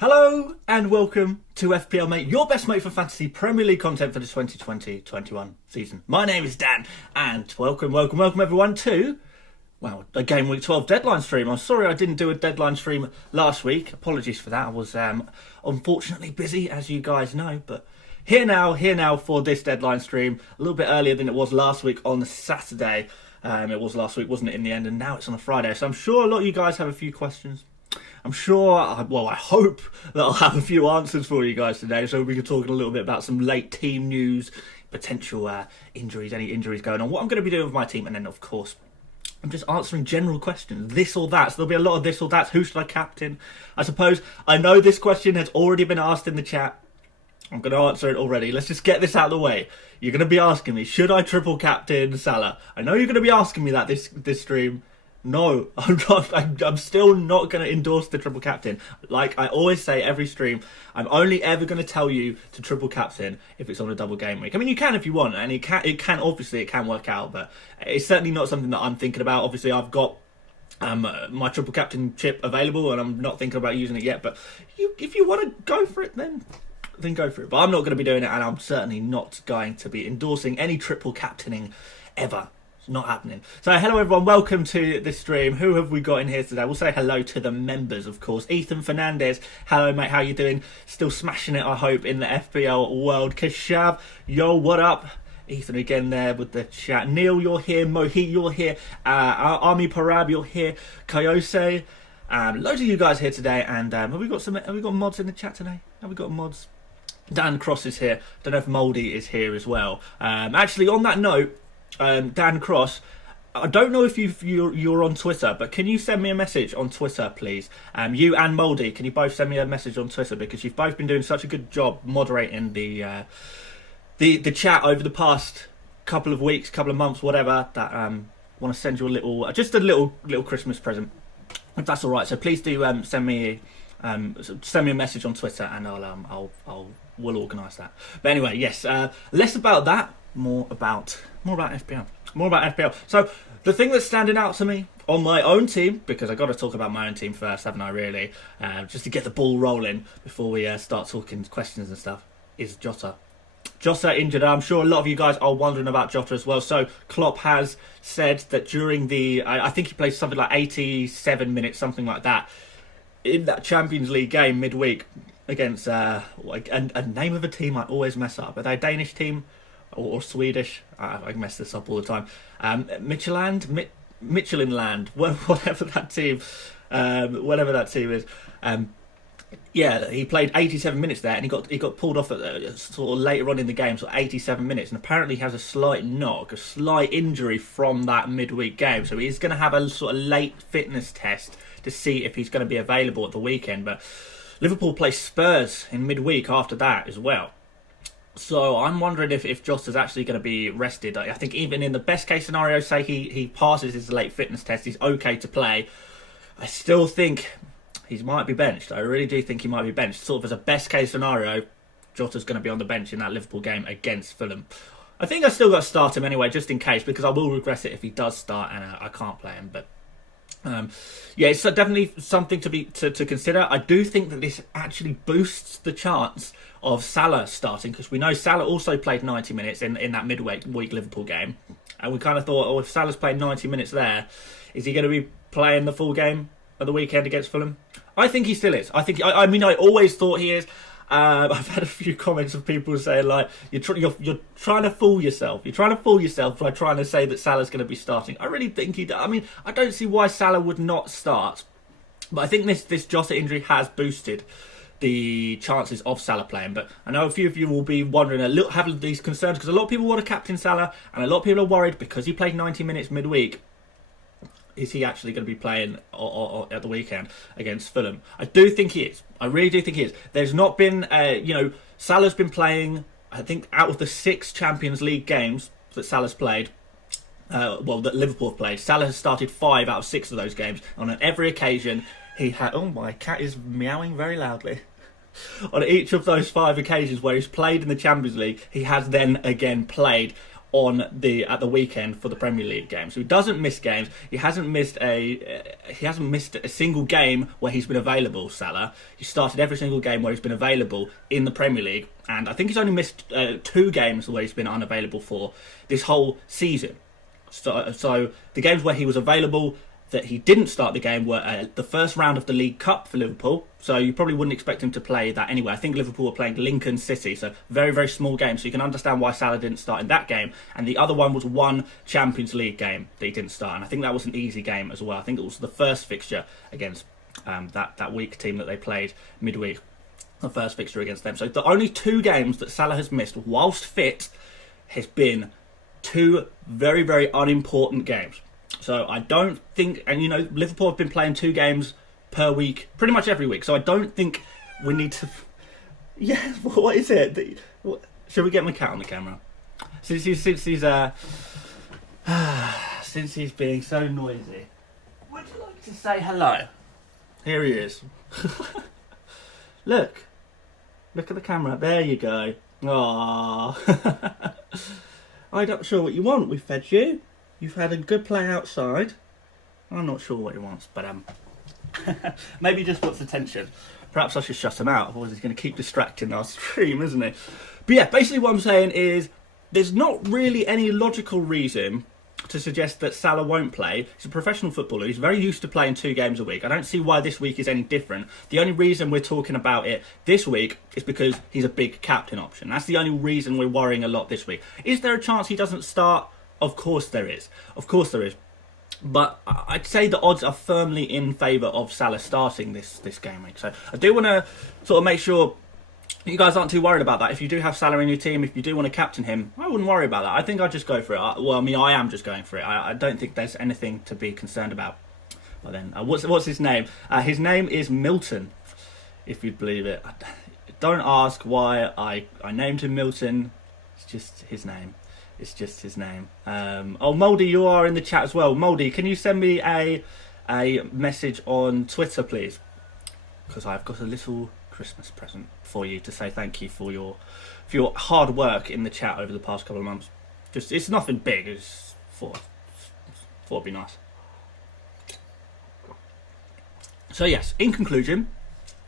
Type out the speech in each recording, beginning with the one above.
Hello and welcome to FPL, mate, your best mate for fantasy Premier League content for the 2020-21 season. My name is Dan, and welcome everyone to, well, a Gameweek 12 deadline stream. I'm sorry I didn't do a deadline stream last week. Apologies for that. I was unfortunately busy, as you guys know, but here now for this deadline stream. A little bit earlier than it was last week on Saturday. It was last week, wasn't it, in the end, and now it's on a Friday. So I'm sure a lot of you guys have a few questions. I'm sure, I hope that I'll have a few answers for you guys today, so we can talk a little bit about some late team news, potential injuries, any injuries going on, what I'm going to be doing with my team, and then, of course, I'm just answering general questions, this or that. So there'll be a lot of this or that. Who should I captain? I suppose, I know this question has already been asked in the chat. I'm going to answer it already. Let's just get this out of the way. You're going to be asking me, should I triple captain Salah? I know you're going to be asking me that this stream. No, I'm not. I'm still not going to endorse the triple captain. Like I always say every stream, I'm only ever going to tell you to triple captain if it's on a double game week. I mean, you can if you want, and it can obviously work out, but it's certainly not something that I'm thinking about. Obviously, I've got my triple captain chip available, and I'm not thinking about using it yet. But if you want to go for it, then go for it. But I'm not going to be doing it, and I'm certainly not going to be endorsing any triple captaining ever. Not happening. So hello everyone, welcome to this stream. Who have we got in here today? We'll say hello to the members, of course. Ethan Fernandez, hello mate, how you doing? Still smashing it, I hope, in the FPL world. Keshav, yo, what up? Ethan again there with the chat. Neil, you're here. Mohit, you're here. Army Parab, you're here. Kayose, loads of you guys here today. And have we got mods in the chat today? Have we got mods? Dan Cross is here. Don't know if Moldy is here as well. Actually, on that note, Dan Cross, I don't know if you're on Twitter, but can you send me a message on Twitter, please? You and Moldy, can you both send me a message on Twitter, because you've both been doing such a good job moderating the chat over the past couple of weeks, couple of months, whatever. That want to send you a little Christmas present, if that's all right. So please do send me a message on Twitter, and we'll organise that. But anyway, yes, less about that. More about FPL. So the thing that's standing out to me on my own team, because I got to talk about my own team first, haven't I? Really, just to get the ball rolling before we start talking questions and stuff, is Jota. Jota injured. I'm sure a lot of you guys are wondering about Jota as well. So Klopp has said that during the, I think he played something like 87 minutes, something like that, in that Champions League game midweek against a name of a team I always mess up. Are they a Danish team? Or Swedish, I mess this up all the time. Michelin Land, whatever that team is. Yeah, he played 87 minutes there, and he got pulled off at sort of later on in the game, so 87 minutes, and apparently he has a slight injury from that midweek game. So he's going to have a sort of late fitness test to see if he's going to be available at the weekend. But Liverpool play Spurs in midweek after that as well. So I'm wondering if Jota's actually going to be rested. I think even in the best case scenario, say he passes his late fitness test, he's okay to play, I still think he might be benched. I really do think he might be benched. Sort of as a best case scenario, Jota's going to be on the bench in that Liverpool game against Fulham. I think I still got to start him anyway, just in case, because I will regret it if he does start and I can't play him. But yeah, it's definitely something to consider. I do think that this actually boosts the chance of Salah starting, because we know Salah also played 90 minutes in that midweek Liverpool game, and we kind of thought, if Salah's played 90 minutes there, is he going to be playing the full game at the weekend against Fulham? I think he still is. I always thought he is. I've had a few comments of people saying, like, you're trying to fool yourself. You're trying to fool yourself by trying to say that Salah's going to be starting. I really think he does. I mean, I don't see why Salah would not start, but I think this Jota injury has boosted the chances of Salah playing. But I know a few of you will be wondering, having these concerns, because a lot of people want to captain Salah, and a lot of people are worried because he played 90 minutes midweek. Is he actually going to be playing or at the weekend against Fulham? I do think he is. I really do think he is. There's not been, Salah's been playing, I think, out of the 6 Champions League games that Salah's played, that Liverpool have played, Salah has started 5 out of 6 of those games. On every occasion, he had... Oh, my cat is meowing very loudly. On each of those 5 occasions where he's played in the Champions League, he has then again played at the weekend for the Premier League game. So he doesn't miss games. He hasn't missed a single game where he's been available, Salah. He started every single game where he's been available in the Premier League, and I think he's only missed 2 games where he's been unavailable for this whole season. So the games where he was available that he didn't start the game were the first round of the League Cup for Liverpool, so you probably wouldn't expect him to play that anyway. I think Liverpool were playing Lincoln City, so very, very small game, so you can understand why Salah didn't start in that game. And the other one was one Champions League game that he didn't start, and I think that was an easy game as well. I think it was the first fixture against that weak team that they played midweek, the first fixture against them. So the only 2 games that Salah has missed whilst fit has been 2 very, very unimportant games. So I don't think, and Liverpool have been playing 2 games per week, pretty much every week. So I don't think we need to. Yeah, what is it? Should we get my cat on the camera? Since he's being so noisy, would you like to say hello? Here he is. Look at the camera. There you go. Aww. I'm not sure what you want. We fed you. You've had a good play outside. I'm not sure what he wants, but maybe he just wants attention. Perhaps I should shut him out, otherwise he's going to keep distracting our stream, isn't he? But yeah, basically what I'm saying is there's not really any logical reason to suggest that Salah won't play. He's a professional footballer. He's very used to playing 2 games a week. I don't see why this week is any different. The only reason we're talking about it this week is because he's a big captain option. That's the only reason we're worrying a lot this week. Is there a chance he doesn't start? Of course there is. Of course there is. But I'd say the odds are firmly in favour of Salah starting this game week. So I do want to sort of make sure you guys aren't too worried about that. If you do have Salah in your team, if you do want to captain him, I wouldn't worry about that. I think I'd just go for it. I am just going for it. I don't think there's anything to be concerned about. But then, what's his name? His name is Milton, if you'd believe it. Don't ask why I named him Milton. It's just his name. It's just his name. Mouldy, you are in the chat as well. Mouldy, can you send me a message on Twitter, please? Because I've got a little Christmas present for you to say thank you for your hard work in the chat over the past couple of months. Just, it's nothing big. It's thought it'd be nice. So yes, in conclusion,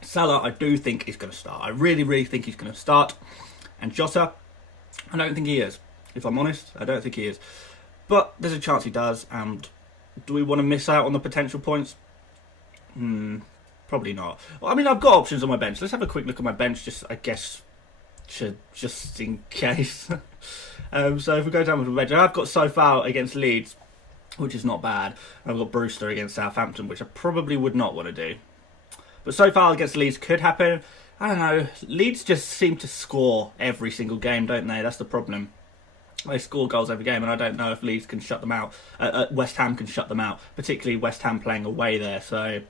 Salah I do think is going to start. I really, really think he's going to start. And Jota, I don't think he is. If I'm honest, I don't think he is. But there's a chance he does, and do we want to miss out on the potential points? Probably not. Well, I mean, I've got options on my bench. Let's have a quick look at my bench, just in case. So if we go down with the bench, I've got Salah against Leeds, which is not bad. I've got Brewster against Southampton, which I probably would not want to do. But Salah against Leeds could happen. I don't know. Leeds just seem to score every single game, don't they? That's the problem. They score goals every game, and I don't know if Leeds can shut them out. West Ham can shut them out, particularly West Ham playing away there. So,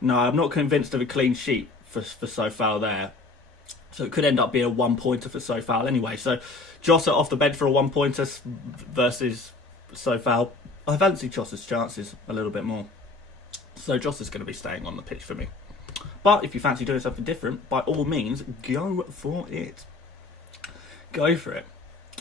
no, I'm not convinced of a clean sheet for Salah there. So it could end up being a 1-pointer for Salah anyway. So Jota off the bench for a 1-pointer versus Salah. I fancy Jota's chances a little bit more. So Jota's going to be staying on the pitch for me. But if you fancy doing something different, by all means, go for it. Go for it.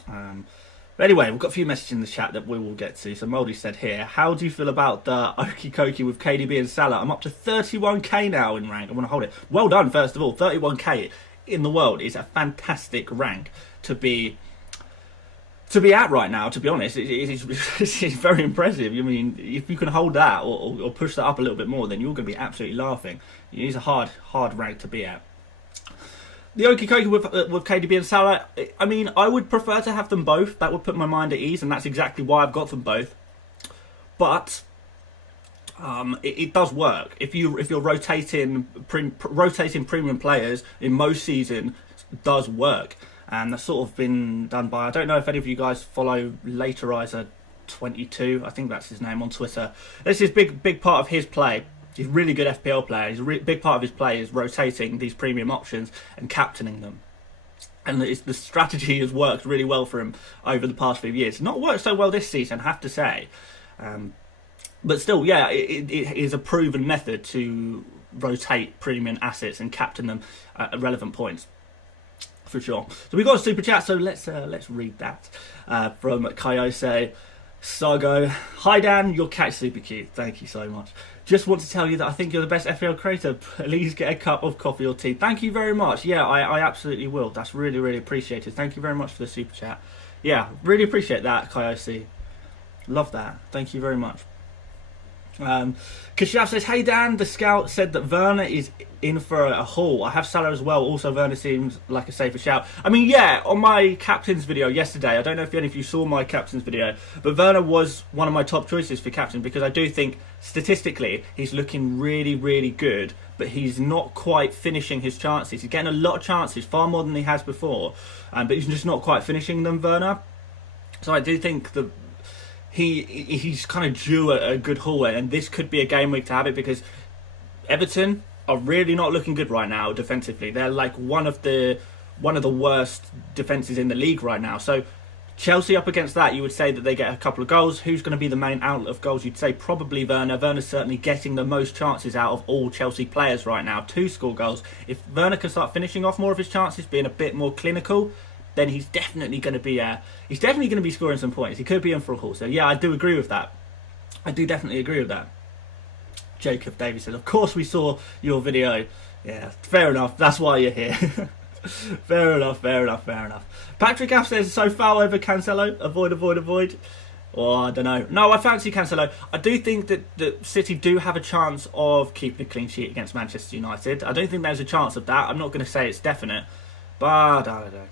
But anyway, we've got a few messages in the chat that we will get to. So Mouldy said here, how do you feel about the Okie Kokie with KDB and Salah? I'm up to 31k now in rank. I want to hold it. Well done, first of all. 31k in the world is a fantastic rank to be at right now, to be honest. It's very impressive. I mean, if you can hold that or push that up a little bit more, then you're going to be absolutely laughing. It's a hard rank to be at. The Okie Kokie with KDB and Salah, I mean, I would prefer to have them both. That would put my mind at ease, and that's exactly why I've got them both. But it does work. If you're rotating premium players in most seasons, does work. And that's sort of been done by, I don't know if any of you guys follow Laterizer22, I think that's his name on Twitter. This is big part of his play. He's a really good FPL player. Big part of his play is rotating these premium options and captaining them. And the strategy has worked really well for him over the past few years. Not worked so well this season, I have to say. But still, yeah, it is a proven method to rotate premium assets and captain them at relevant points. for sure. So we got a super chat, so let's read that from Kayose Sago. Hi Dan, your cat's super cute. Thank you so much. Just want to tell you that I think you're the best FPL creator. Please get a cup of coffee or tea. Thank you very much. Yeah, I absolutely will. That's really, really appreciated. Thank you very much for the super chat. Yeah, really appreciate that, Kayose. Love that. Thank you very much. Kashav says, hey Dan, the scout said that Werner is in for a haul. I have Salah as well. Also, Werner seems like a safer shout. I mean, yeah, on my captain's video yesterday, I don't know if any of you saw my captain's video, but Werner was one of my top choices for captain because I do think statistically he's looking really, really good, but he's not quite finishing his chances. He's getting a lot of chances, far more than he has before, but he's just not quite finishing them, Werner. So I do think that he's kind of due a good haul, and this could be a game week to have it because Everton are really not looking good right now defensively. They're like one of the worst defences in the league right now. So Chelsea up against that, you would say that they get a couple of goals. Who's going to be the main outlet of goals? You'd say probably Werner. Werner's certainly getting the most chances out of all Chelsea players right now to score goals. If Werner can start finishing off more of his chances, being a bit more clinical, then he's definitely going to be scoring some points. He could be in for a haul. So yeah, I do agree with that. I do definitely agree with that. Jacob Davies says, of course we saw your video. Yeah, fair enough. That's why you're here. Fair enough. Patrick F says, so foul over Cancelo. Avoid. Oh, I don't know. No, I fancy Cancelo. I do think that City do have a chance of keeping a clean sheet against Manchester United. I don't think there's a chance of that. I'm not going to say it's definite, but I don't know.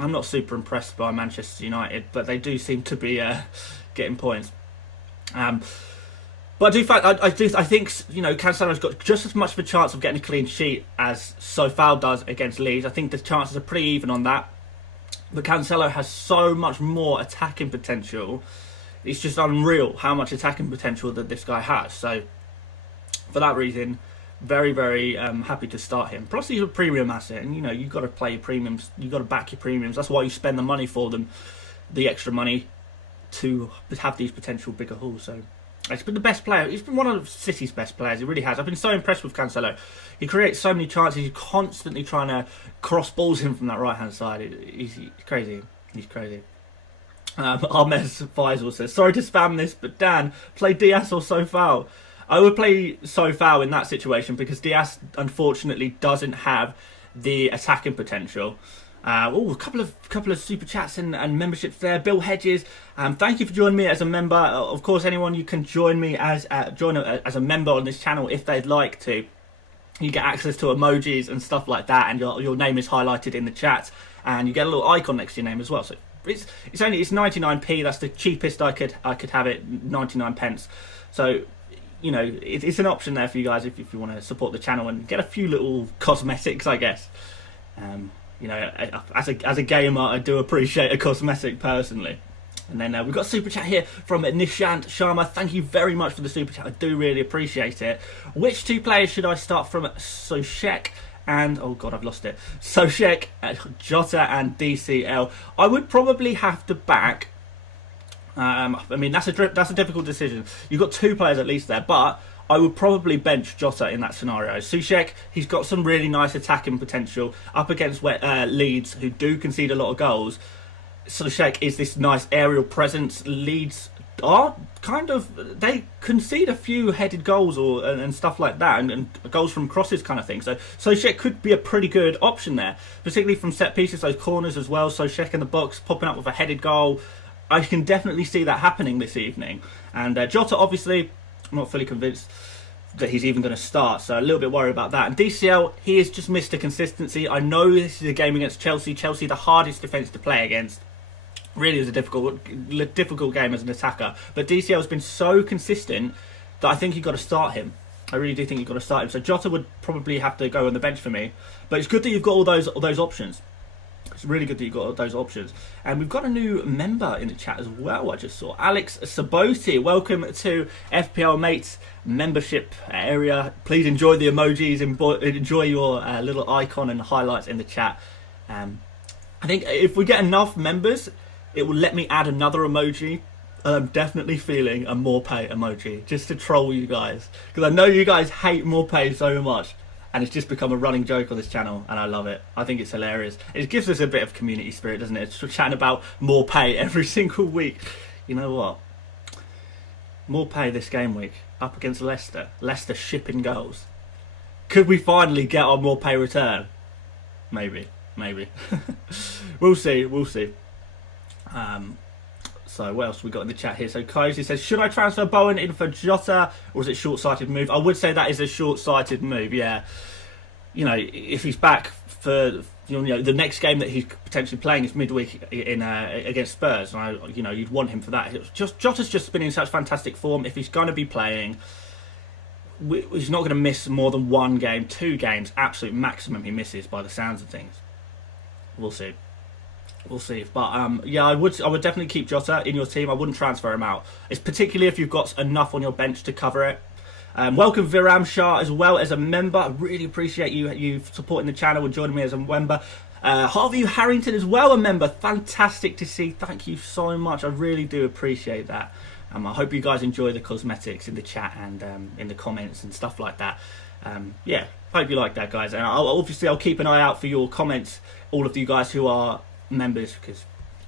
I'm not super impressed by Manchester United, but they do seem to be getting points. But I think Cancelo's got just as much of a chance of getting a clean sheet as Sofal does against Leeds. I think the chances are pretty even on that. But Cancelo has so much more attacking potential. It's just unreal how much attacking potential that this guy has. So for that reason, very, very happy to start him. Plus, he's a premium asset, and you've got to play your premiums. You've got to back your premiums. That's why you spend the money for them, the extra money, to have these potential bigger hauls. So he's been the best player. He's been one of City's best players. He really has. I've been so impressed with Cancelo. He creates so many chances. He's constantly trying to cross balls in from that right hand side. He's crazy. He's crazy. Armez Faisal says, sorry to spam this, but Dan, play Diaz or Sofal. I would play Sofal in that situation because Diaz unfortunately doesn't have the attacking potential. A couple of super chats and memberships there. Bill Hedges, thank you for joining me as a member. Of course, anyone you can join me as a member on this channel if they'd like to. You get access to emojis and stuff like that, and your name is highlighted in the chat, and you get a little icon next to your name as well. So it's 99p. That's the cheapest I could have it, 99 pence. So it's an option there for you guys if you want to support the channel and get a few little cosmetics, I guess. As a gamer, I do appreciate a cosmetic personally. And then we've got a super chat here from Nishant Sharma. Thank you very much for the super chat. I do really appreciate it. Which two players should I start from? Soshek and I've lost it. Soshek, Jota, and DCL. I would probably have to back. That's a difficult decision. You've got two players at least there, but I would probably bench Jota in that scenario. Soucek, he's got some really nice attacking potential up against Leeds, who do concede a lot of goals. Soucek is this nice aerial presence. Leeds are they concede a few headed goals and stuff like that, and goals from crosses kind of thing. So Soucek could be a pretty good option there, particularly from set pieces, those corners as well. Soucek in the box, popping up with a headed goal. I can definitely see that happening this evening. And Jota, obviously, I'm not fully convinced that he's even going to start, so a little bit worried about that. And DCL, he has just missed a consistency. I know this is a game against Chelsea. Chelsea, the hardest defence to play against. Really is a difficult game as an attacker. But DCL has been so consistent that I think you've got to start him. I really do think you've got to start him. So Jota would probably have to go on the bench for me. But it's good that you've got all those options. It's really good that you've got those options. And we've got a new member in the chat as well, I just saw. Alex Saboti, welcome to FPL Mates membership area. Please enjoy the emojis, enjoy your little icon and highlights in the chat. I think if we get enough members, it will let me add another emoji. And I'm definitely feeling a more pay emoji, just to troll you guys. Because I know you guys hate more pay so much. and it's just become a running joke on this channel, and I love it. I think it's hilarious. It gives us a bit of community spirit, doesn't it? It's chatting about more pay every single week. You know what? More pay this game week up against Leicester. Leicester shipping goals. Could we finally get our more pay return? Maybe. We'll see. So what else we got in the chat here? So Cozy says, should I transfer Bowen in for Jota, or is it short-sighted move? I would say that is a short-sighted move, yeah. You know, if he's back for the next game that he's potentially playing is midweek in against Spurs, and you'd want him for that. Jota's just been in such fantastic form. If he's going to be playing, he's not going to miss more than 1 game, 2 games, absolute maximum he misses by the sounds of things. We'll see. But yeah, I would definitely keep Jota in your team. I wouldn't transfer him out. It's particularly if you've got enough on your bench to cover it. Welcome Viram Shah as well as a member. I really appreciate you supporting the channel and joining me as a member. Harvey Harrington as well, a member. Fantastic to see. Thank you so much. I really do appreciate that. I hope you guys enjoy the cosmetics in the chat and in the comments and stuff like that. Yeah, hope you like that, guys. And I'll keep an eye out for your comments, all of you guys who are members, because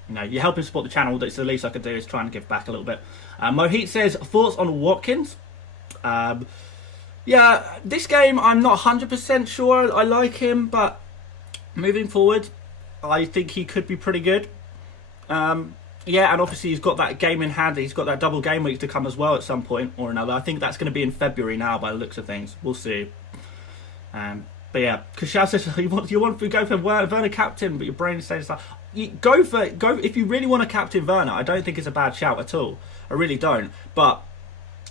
you're helping support the channel. That's the least I could do, is trying to give back a little bit. Mohit says, thoughts on Watkins? Yeah, this game I'm not 100% sure I like him, but moving forward I think he could be pretty good. Yeah, and obviously he's got that game in hand. He's got that double game week to come as well at some point or another. I think that's going to be in February now by the looks of things. We'll see. But yeah, Kashal says you want to go for Werner captain, but your brain is saying stuff. Go if you really want to captain Werner. I don't think it's a bad shout at all. I really don't. But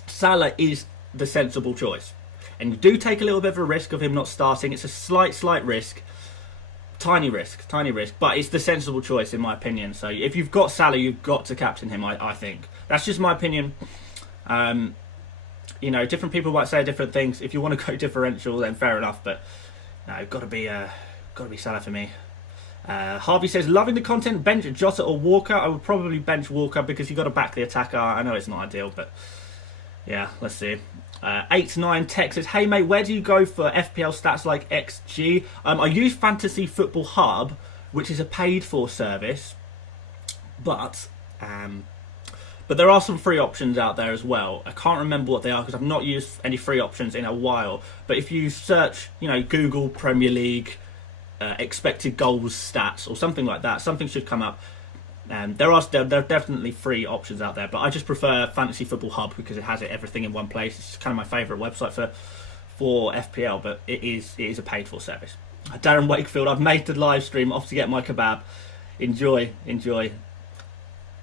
Salah is the sensible choice, and you do take a little bit of a risk of him not starting. It's a slight risk, tiny risk, but it's the sensible choice in my opinion. So if you've got Salah, you've got to captain him. I think that's just my opinion. Different people might say different things. If you want to go differential, then fair enough. But no, got to be Salah for me. Harvey says, loving the content. Bench Jota or Walker? I would probably bench Walker because you got to back the attacker. I know it's not ideal, but yeah, let's see. 89 Tech says, hey mate, where do you go for FPL stats like XG? I use Fantasy Football Hub, which is a paid for service, but there are some free options out there as well. I can't remember what they are because I've not used any free options in a while. But if you search, Google Premier League expected goals stats or something like that, something should come up. There are definitely free options out there, but I just prefer Fantasy Football Hub because it has everything in one place. It's kind of my favourite website for FPL, but it is a paid for service. Darren Wakefield, I've made the live stream, off to get my kebab. Enjoy.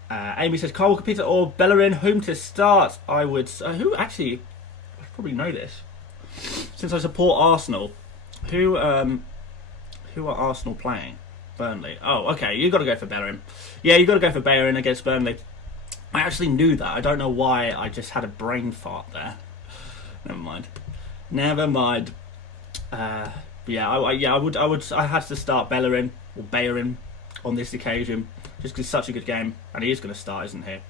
Amy says, Kyle Walker-Peters or Bellerin, whom to start? I would... who actually... I probably know this. Since I support Arsenal. Who are Arsenal playing? Burnley. Oh, okay. You got to go for Bellerin. Yeah, you got to go for Bellerin against Burnley. I actually knew that. I don't know why. I just had a brain fart there. Never mind. I had to start Bellerin or Bellerin on this occasion, just because it's such a good game, and he is going to start, isn't he?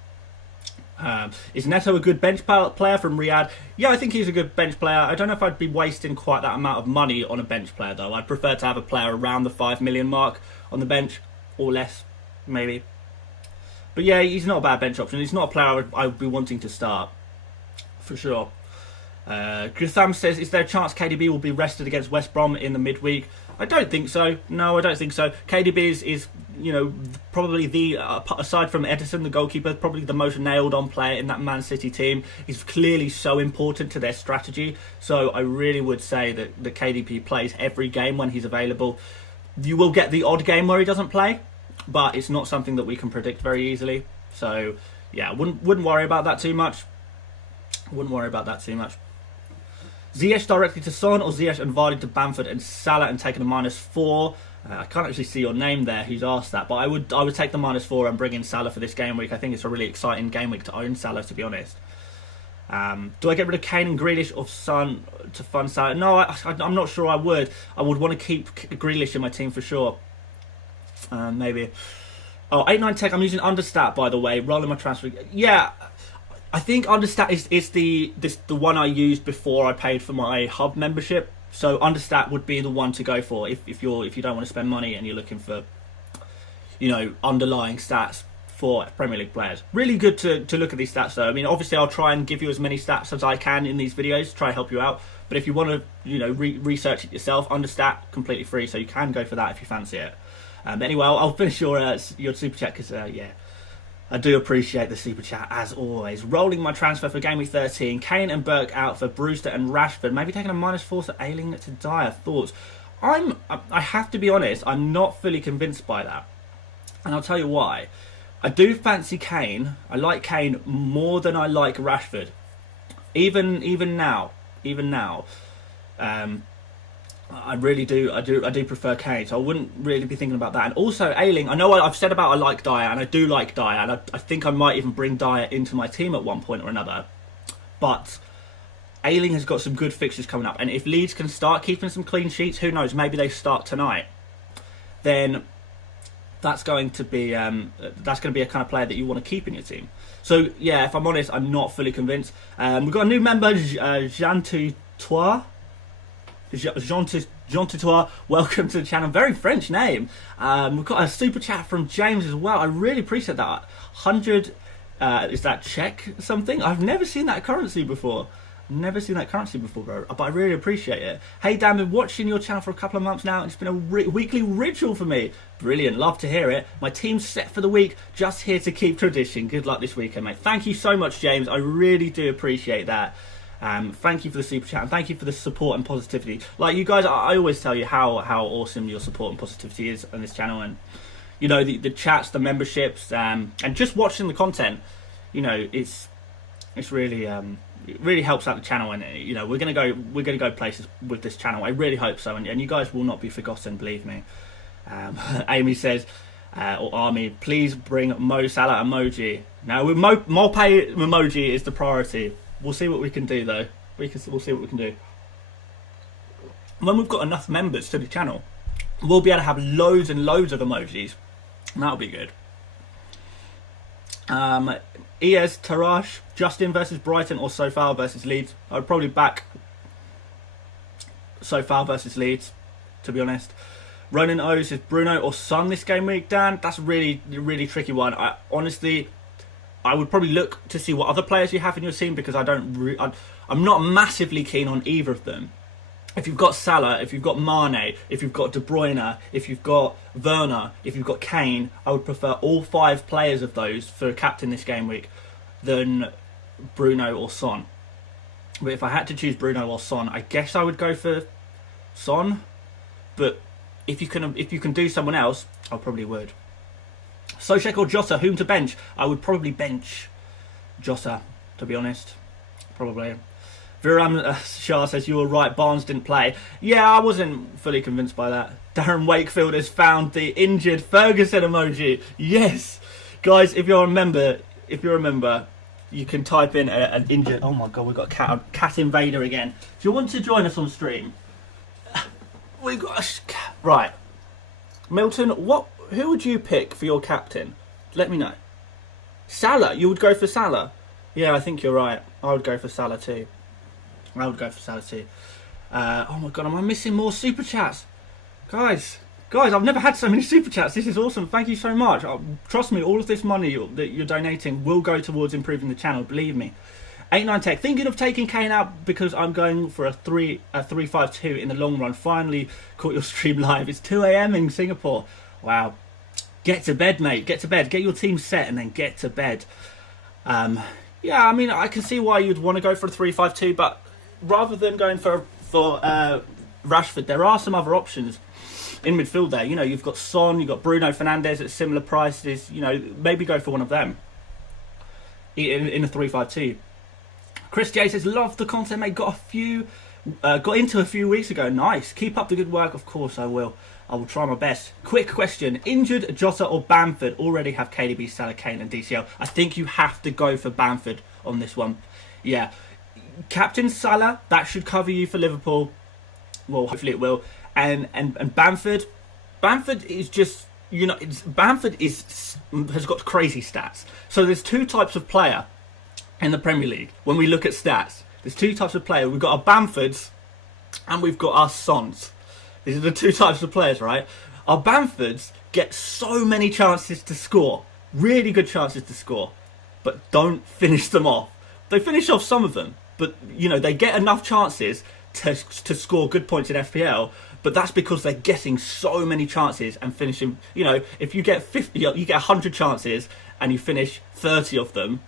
Is Neto a good bench player from Riyadh? Yeah, I think he's a good bench player. I don't know if I'd be wasting quite that amount of money on a bench player, though. I'd prefer to have a player around the 5 million mark on the bench, or less, maybe. But yeah, he's not a bad bench option. He's not a player I would be wanting to start, for sure. Gritham says, is there a chance KDB will be rested against West Brom in the midweek? I don't think so. No, I don't think so. KDB is probably the, aside from Edison, the goalkeeper, probably the most nailed-on player in that Man City team. He's clearly so important to their strategy. So I really would say that the KDB plays every game when he's available. You will get the odd game where he doesn't play, but it's not something that we can predict very easily. So yeah, wouldn't worry about that too much. Ziyech directly to Son, or Ziyech and Vardy to Bamford and Salah and taking a -4. I can't actually see your name there who's asked that, but I would take the -4 and bring in Salah for this game week. I think it's a really exciting game week to own Salah, to be honest. Do I get rid of Kane and Grealish or Son to fund Salah? No, I'm not sure I would. I would want to keep Grealish in my team for sure. Maybe. Oh, 89 Tech, I'm using Understat, by the way, rolling my transfer. Yeah, I think Understat is the one I used before I paid for my Hub membership. So understat would be the one to go for if you don't want to spend money and you're looking for, you know, underlying stats for Premier League players. Really good to look at these stats though. I mean, obviously I'll try and give you as many stats as I can in these videos to try and help you out. But if you want to, you know, research it yourself, understat, completely free, so you can go for that if you fancy it. Anyway, I'll finish your super chat because yeah, I do appreciate the super chat as always. Rolling my transfer for Gameweek 13. Kane and Burke out for Brewster and Rashford. Maybe taking a -4 to Ayling to Dyer. Thoughts? I have to be honest, I'm not fully convinced by that, and I'll tell you why. I do fancy Kane. I like Kane more than I like Rashford. Even now. I really do. I do prefer Kane, so I wouldn't really be thinking about that. And also Ayling. I know I've said about I like Dyer, and I do like Dyer, and I think I might even bring Dyer into my team at one point or another. But Ayling has got some good fixtures coming up, and if Leeds can start keeping some clean sheets, who knows? Maybe they start tonight. Then that's going to be a kind of player that you want to keep in your team. So yeah, if I'm honest, I'm not fully convinced. We've got a new member, Jean Tutoir. Welcome to the channel. Very French name. We've got a super chat from James as well. I really appreciate that. 100, is that Czech something? I've never seen that currency before. Bro, but I really appreciate it. Hey Dan, been watching your channel for a couple of months now. It's been a weekly ritual for me. Brilliant, love to hear it. My team's set for the week, just here to keep tradition. Good luck this weekend, mate. Thank you so much, James. I really do appreciate that. Thank you for the super chat, and thank you for the support and positivity. Like you guys, I always tell you how awesome your support and positivity is on this channel, and you know the chats, the memberships, and just watching the content. You know, it's really it really helps out the channel, and you know we're gonna go places with this channel. I really hope so, and you guys will not be forgotten, believe me. Amy says, or Army, please bring Mo Salah emoji. Now with Mopay emoji is the priority. We'll see what we can do though. We'll see what we can do. When we've got enough members to the channel, we'll be able to have loads and loads of emojis, and that'll be good. ES Tarash, Justin versus Brighton or Sofal versus Leeds. I'd probably back Sofal versus Leeds, to be honest. Ronan O says Bruno or Son this game week. Dan, that's a really tricky one. I would probably look to see what other players you have in your team, because I'm not massively keen on either of them. If you've got Salah, if you've got Mane, if you've got De Bruyne, if you've got Werner, if you've got Kane, I would prefer all 5 players of those for a captain this game week than Bruno or Son. But if I had to choose Bruno or Son, I guess I would go for Son. But if you can do someone else, I probably would. Soucek or Jota, whom to bench? I would probably bench Jota, to be honest. Probably. Viram Shah says, you were right, Barnes didn't play. Yeah, I wasn't fully convinced by that. Darren Wakefield has found the injured Ferguson emoji. Yes. Guys, if you remember, you can type in an injured... Oh my god, we've got a cat invader again. Do you want to join us on stream? We've got a... Right. Milton, who would you pick for your captain? Let me know. Salah, you would go for Salah? Yeah, I think you're right. I would go for Salah too. Oh my god, am I missing more super chats? Guys, I've never had so many super chats. This is awesome. Thank you so much. Trust me, all of this money that you're donating will go towards improving the channel. Believe me. 89 Tech, thinking of taking Kane out because I'm going for a 3-5-2 in the long run. Finally caught your stream live. It's 2 AM in Singapore. Wow. Get to bed, mate. Get to bed. Get your team set and then get to bed. Yeah, I mean, I can see why you'd want to go for a 3-5-2, but rather than going for Rashford, there are some other options in midfield there. You know, you've got Son, you've got Bruno Fernandes at similar prices. You know, maybe go for one of them in a 3-5-2. Chris J says, love the content, mate. Got into a few weeks ago. Nice. Keep up the good work. Of course I will. I will try my best. Quick question. Injured Jota or Bamford? Already have KDB, Salah, Kane and DCL. I think you have to go for Bamford on this one. Yeah. Captain Salah, that should cover you for Liverpool. Well, hopefully it will. And Bamford is just, you know, Bamford has got crazy stats. So there's 2 types of player in the Premier League. When we look at stats, there's 2 types of player. We've got our Bamfords and we've got our Sons. These are the two types of players, right? Our Bamfords get so many chances to score, really good chances to score, but don't finish them off. They finish off some of them, but they get enough chances to score good points in FPL. But that's because they're getting so many chances and finishing. If you get 50, you get 100 chances and you finish 30 of them,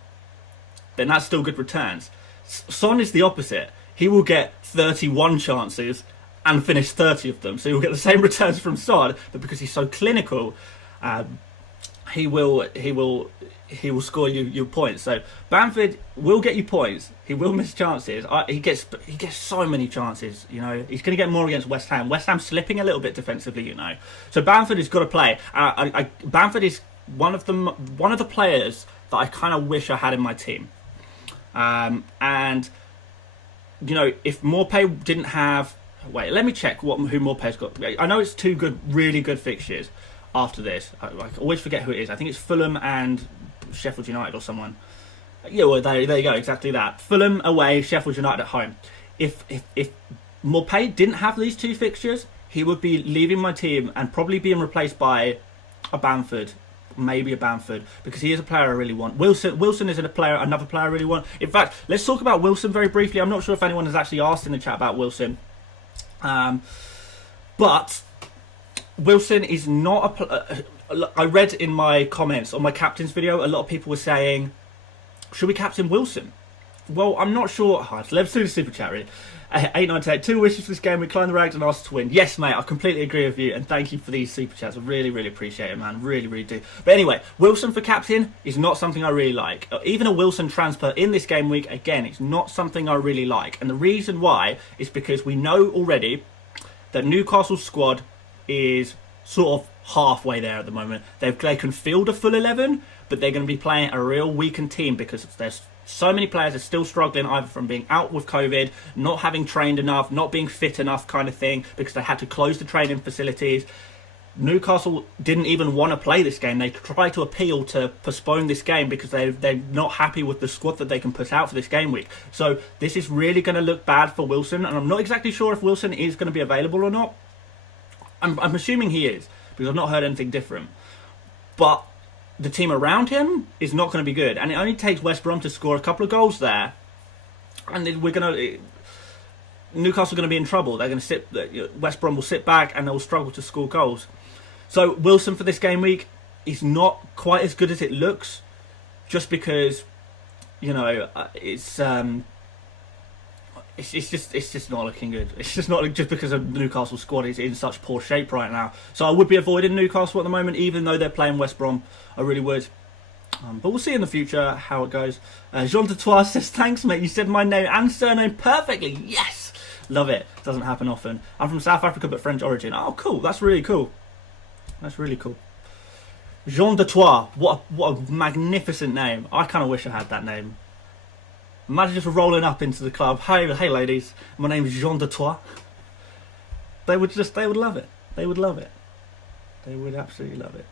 then that's still good returns. Son is the opposite. He will get 31 chances and finish 30 of them. So you'll get the same returns from Son, but because he's so clinical, he will score you points. So Bamford will get you points. He will miss chances. He gets so many chances. He's going to get more against West Ham. West Ham slipping a little bit defensively. So Bamford has got to play. Bamford is one of the players that I kind of wish I had in my team. And if Morpay didn't have, wait, let me check who Morpay's got. I know it's two really good fixtures after this. I always forget who it is. I think it's Fulham and Sheffield United or someone. Yeah, well, there you go, exactly that. Fulham away, Sheffield United at home. If Morpay didn't have these two fixtures, he would be leaving my team and probably being replaced by a Bamford, maybe a Bamford, because he is a player I really want. Wilson is another player I really want. In fact, let's talk about Wilson very briefly. I'm not sure if anyone has actually asked in the chat about Wilson, but Wilson is not I read in my comments on my captain's video, a lot of people were saying, should we captain Wilson? Well, I'm not sure. Let's do the super chat, really. 898, 2 wishes for this game. We climb the ranks and ask to win. Yes, mate, I completely agree with you. And thank you for these super chats. I really, really appreciate it, man. Really, really do. But anyway, Wilson for captain is not something I really like. Even a Wilson transfer in this game week, again, it's not something I really like. And the reason why is because we know already that Newcastle's squad is sort of halfway there at the moment. They can field a full 11, but they're going to be playing a real weakened team because there's so many players are still struggling either from being out with COVID, not having trained enough, not being fit enough kind of thing, because they had to close the training facilities. Newcastle didn't even want to play this game. They tried to appeal to postpone this game because they're not happy with the squad that they can put out for this game week. So this is really going to look bad for Wilson, and I'm not exactly sure if Wilson is going to be available or not. I'm assuming he is, because I've not heard anything different. But the team around him is not going to be good, and it only takes West Brom to score a couple of goals there, and then Newcastle are going to be in trouble. They're going to West Brom will sit back and they'll struggle to score goals. So Wilson for this game week is not quite as good as it looks, just because it's just not looking good. It's just not just because of Newcastle's squad is in such poor shape right now. So I would be avoiding Newcastle at the moment, even though they're playing West Brom. I really would. But we'll see in the future how it goes. Jean de Trois says, thanks, mate. You said my name and surname perfectly. Yes! Love it. Doesn't happen often. I'm from South Africa, but French origin. Oh, cool. That's really cool. That's really cool. Jean de Trois. What a magnificent name. I kind of wish I had that name. Imagine just rolling up into the club. Hey ladies, my name is Jean de Trois. They would love it. They would love it. They would absolutely love it.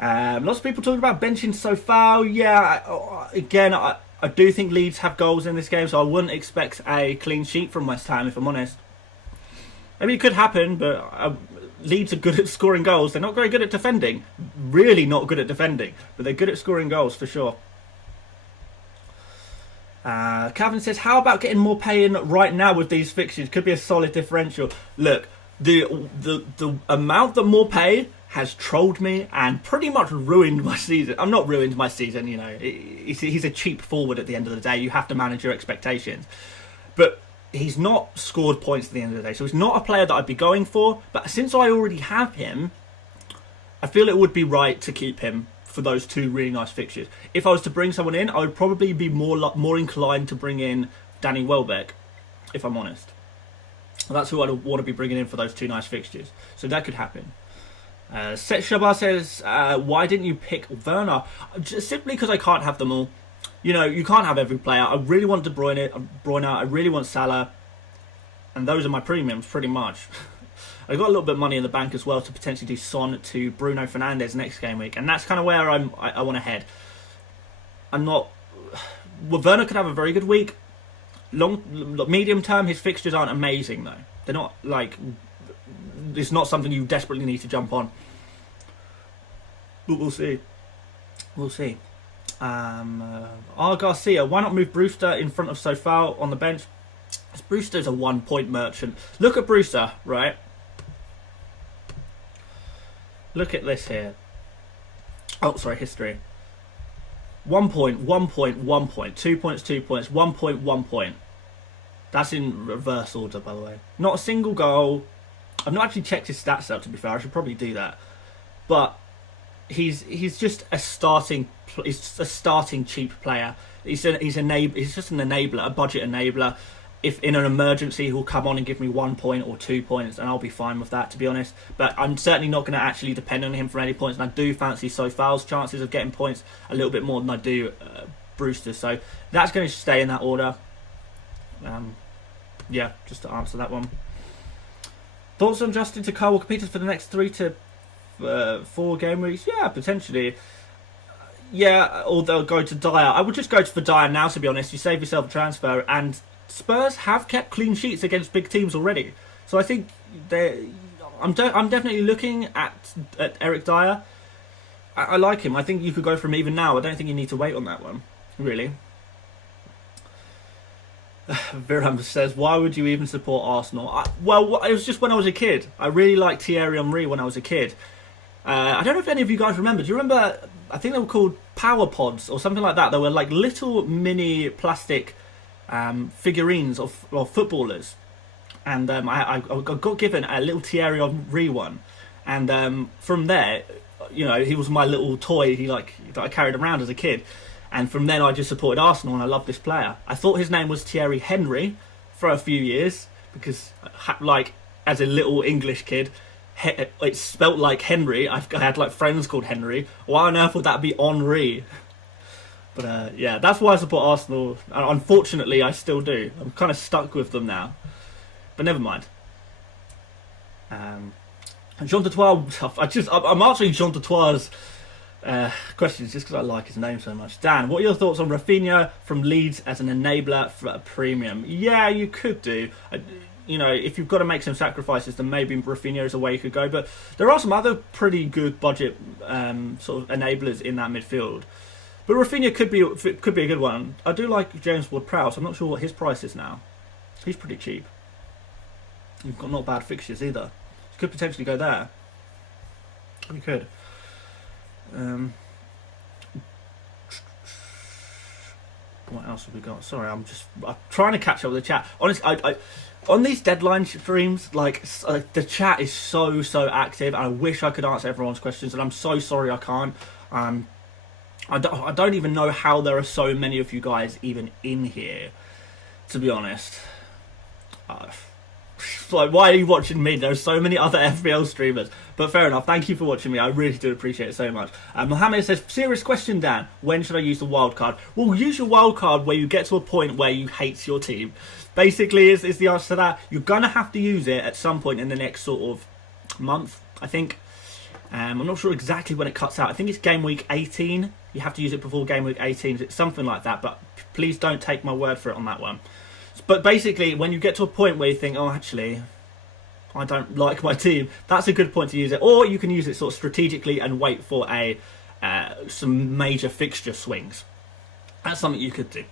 Lots of people talking about benching so far. Yeah, again, I do think Leeds have goals in this game, so I wouldn't expect a clean sheet from West Ham, if I'm honest. Maybe it could happen, but Leeds are good at scoring goals. They're not very good at defending. Really not good at defending, but they're good at scoring goals for sure. Calvin says, how about getting more pay in right now with these fixtures? Could be a solid differential. Look, the amount that more pay has trolled me and pretty much ruined my season. I'm not ruined my season, he's a cheap forward at the end of the day. You have to manage your expectations. But he's not scored points at the end of the day, so he's not a player that I'd be going for. But since I already have him, I feel it would be right to keep him for those two really nice fixtures. If I was to bring someone in, I would probably be more inclined to bring in Danny Welbeck, if I'm honest. That's who I'd want to be bringing in for those two nice fixtures. So that could happen. Set Shabar says, why didn't you pick Werner? Just simply because I can't have them all. You can't have every player. I really want De Bruyne, I really want Salah, and those are my premiums pretty much. I've got a little bit of money in the bank as well to potentially do Son to Bruno Fernandes next game week, and that's kind of where I want to head. Werner could have a very good week. Medium term, his fixtures aren't amazing though. They're not like, it's not something you desperately need to jump on. But we'll see. We'll see. Garcia, why not move Brewster in front of Sofal on the bench? Brewster's a 1 point merchant. Look at Brewster, right? Look at this here. Oh, sorry, history. 1 point, 1 point, 1 point, 2 points, 2 points, 1 point, 1 point. That's in reverse order, by the way. Not a single goal. I've not actually checked his stats out, to be fair. I should probably do that. But he's just a starting cheap player. He's just an enabler, a budget enabler. If in an emergency he'll come on and give me 1 point or 2 points, and I'll be fine with that, to be honest. But I'm certainly not going to actually depend on him for any points, and I do fancy Sofal's chances of getting points a little bit more than I do Brewster. So that's going to stay in that order. Yeah, just to answer that one. Thoughts on Justin to Carl Walker-Peters for the next 3 to 4 game weeks? Yeah, potentially. Yeah, or they'll go to Dyer. I would just go for Dyer now, to be honest. You save yourself a transfer, and Spurs have kept clean sheets against big teams already. So I think I'm definitely looking at Eric Dyer. I like him. I think you could go for him even now. I don't think you need to wait on that one, really. Viram says, why would you even support Arsenal? Well, it was just when I was a kid. I really liked Thierry Henry when I was a kid. I don't know if any of you guys remember. Do you remember, I think they were called Power Pods or something like that. They were like little mini plastic figurines of footballers. And I got given a little Thierry Henry one. And from there, you know, he was my little toy that I carried around as a kid. And from then I just supported Arsenal, and I loved this player. I thought his name was Thierry Henry for a few years, because like as a little English kid, it's spelt like Henry. I had like friends called Henry. Why on earth would that be Henri? But yeah, that's why I support Arsenal. Unfortunately, I still do. I'm kind of stuck with them now. But never mind. Jota12, I'm answering Jota12's questions just because I like his name so much. Dan, what are your thoughts on Rafinha from Leeds as an enabler for a premium? Yeah, you could do. You know, if you've got to make some sacrifices, then maybe Rafinha is a way you could go. But there are some other pretty good budget sort of enablers in that midfield. But Rafinha could be a good one. I do like James Ward-Prowse. I'm not sure what his price is now. He's pretty cheap. You've got not bad fixtures either. You could potentially go there. You could. What else have we got? Sorry, I'm trying to catch up with the chat. Honestly, I on these deadline streams, like the chat is so active, and I wish I could answer everyone's questions, and I'm so sorry I can't. I don't even know how there are so many of you guys even in here, to be honest. Like, why are you watching me? There's so many other FPL streamers. But fair enough. Thank you for watching me. I really do appreciate it so much. Mohammed says, serious question, Dan. When should I use the wildcard? Well, use your wildcard where you get to a point where you hate your team. Basically, is the answer to that. You're going to have to use it at some point in the next sort of month, I think. I'm not sure exactly when it cuts out. I think it's game week 18. You have to use it before game week 18. It's something like that. But please don't take my word for it on that one. But basically, when you get to a point where you think, oh, actually, I don't like my team, that's a good point to use it. Or you can use it sort of strategically and wait for some major fixture swings. That's something you could do.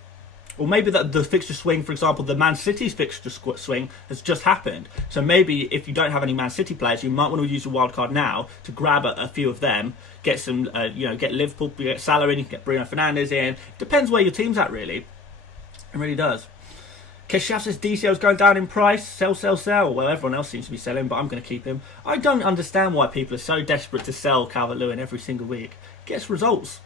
Or maybe the fixture swing, for example, the Man City's fixture swing has just happened. So maybe if you don't have any Man City players, you might want to use your wild card now to grab a few of them, get some, get Liverpool, get Salah in, you can get Bruno Fernandes in. Depends where your team's at, really. It really does. Keshav says DCL's going down in price. Sell. Well, everyone else seems to be selling, but I'm going to keep him. I don't understand why people are so desperate to sell Calvert-Lewin every single week. He gets results.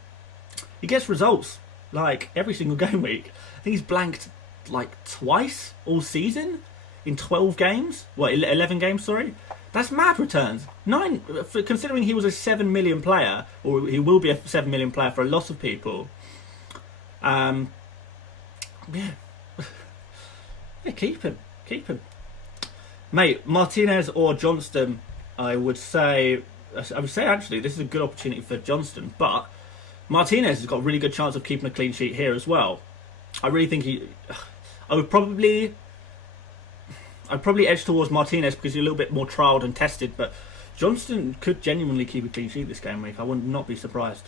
Like, every single game week. I think he's blanked, like, twice all season in 12 games. 11 games, sorry. That's mad returns. 9, considering he was a 7 million player, or he will be a 7 million player for a lot of people. Yeah. Yeah, keep him. Mate, Martinez or Johnston, I would say actually this is a good opportunity for Johnston, but Martinez has got a really good chance of keeping a clean sheet here as well. I really think I'd probably edge towards Martinez because you're a little bit more trialled and tested, but Johnston could genuinely keep a clean sheet this game week. I would not be surprised.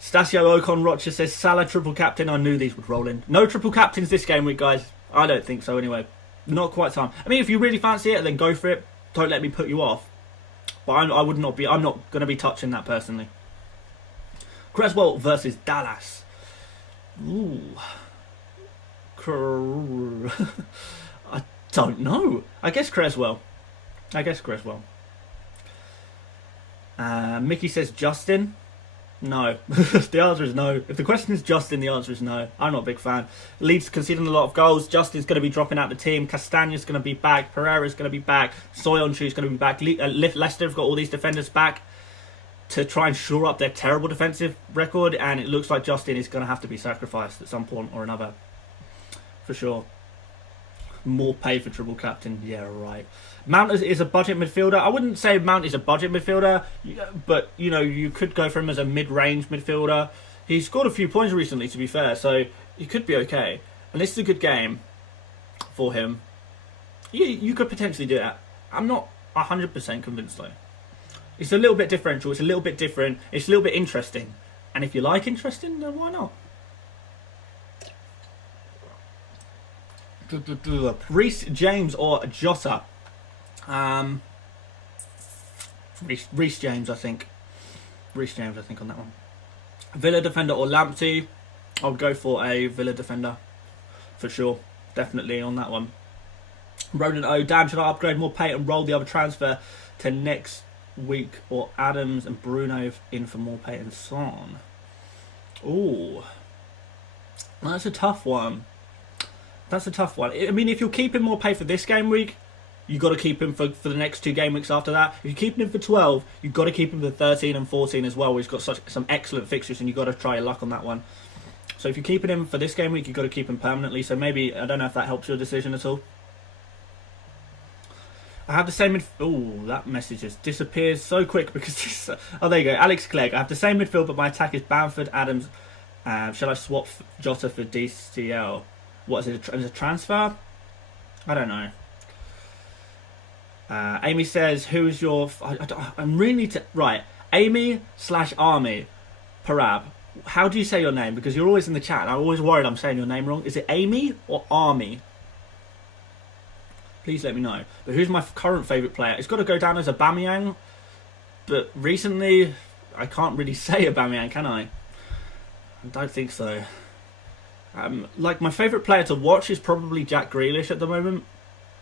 Stasio Ocon Rocha says Salah triple captain. I knew these would roll in. No triple captains this game week, guys. I don't think so anyway. Not quite time. I mean, if you really fancy it, then go for it. Don't let me put you off. But I'm not going to be touching that personally. Creswell versus Dallas. Ooh. I don't know. I guess Creswell. Mickey says Justin. No. The answer is no. If the question is Justin, the answer is no. I'm not a big fan. Leeds conceding a lot of goals. Justin's going to be dropping out the team. Castagna's going to be back. Pereira's going to be back. Soyuncu's going to be back. Leicester have got all these defenders back to try and shore up their terrible defensive record, and it looks like Justin is going to have to be sacrificed at some point or another. For sure. More pay for triple captain. Yeah, right. Mount is a budget midfielder. I wouldn't say Mount is a budget midfielder, but you could go for him as a mid-range midfielder. He's scored a few points recently, to be fair, so he could be okay. And this is a good game for him. You could potentially do that. I'm not 100% convinced though. It's a little bit differential. It's a little bit different. It's a little bit interesting. And if you like interesting, then why not? Reece James or Jota? Reece James, I think. Reece James, I think, on that one. Villa defender or Lamptey? I would go for a Villa defender. For sure. Definitely on that one. Ronan O. Dan, should I upgrade more pay and roll the other transfer to next week? Or Adams and Bruno in for more pay and Son? Ooh. That's a tough one. I mean, if you're keeping more pay for this game week, you've got to keep him for the next 2 game weeks after that. If you're keeping him for 12, you've got to keep him for 13 and 14 as well, where he's got some excellent fixtures, and you've got to try your luck on that one. So if you're keeping him for this game week, you've got to keep him permanently. So maybe, I don't know if that helps your decision at all. I have the same... that message just disappears so quick because this... Oh, there you go. Alex Clegg. I have the same midfield, but my attack is Bamford, Adams. Shall I swap Jota for DCL? What is it? Is it a transfer? I don't know. Amy says, "Who is your?" I'm really right. Amy/Army Parab. How do you say your name? Because you're always in the chat. And I'm always worried I'm saying your name wrong. Is it Amy or Army? Please let me know. But who's my current favourite player? It's got to go down as Aubameyang. But recently, I can't really say Aubameyang, can I? I don't think so. Like, my favourite player to watch is probably Jack Grealish at the moment.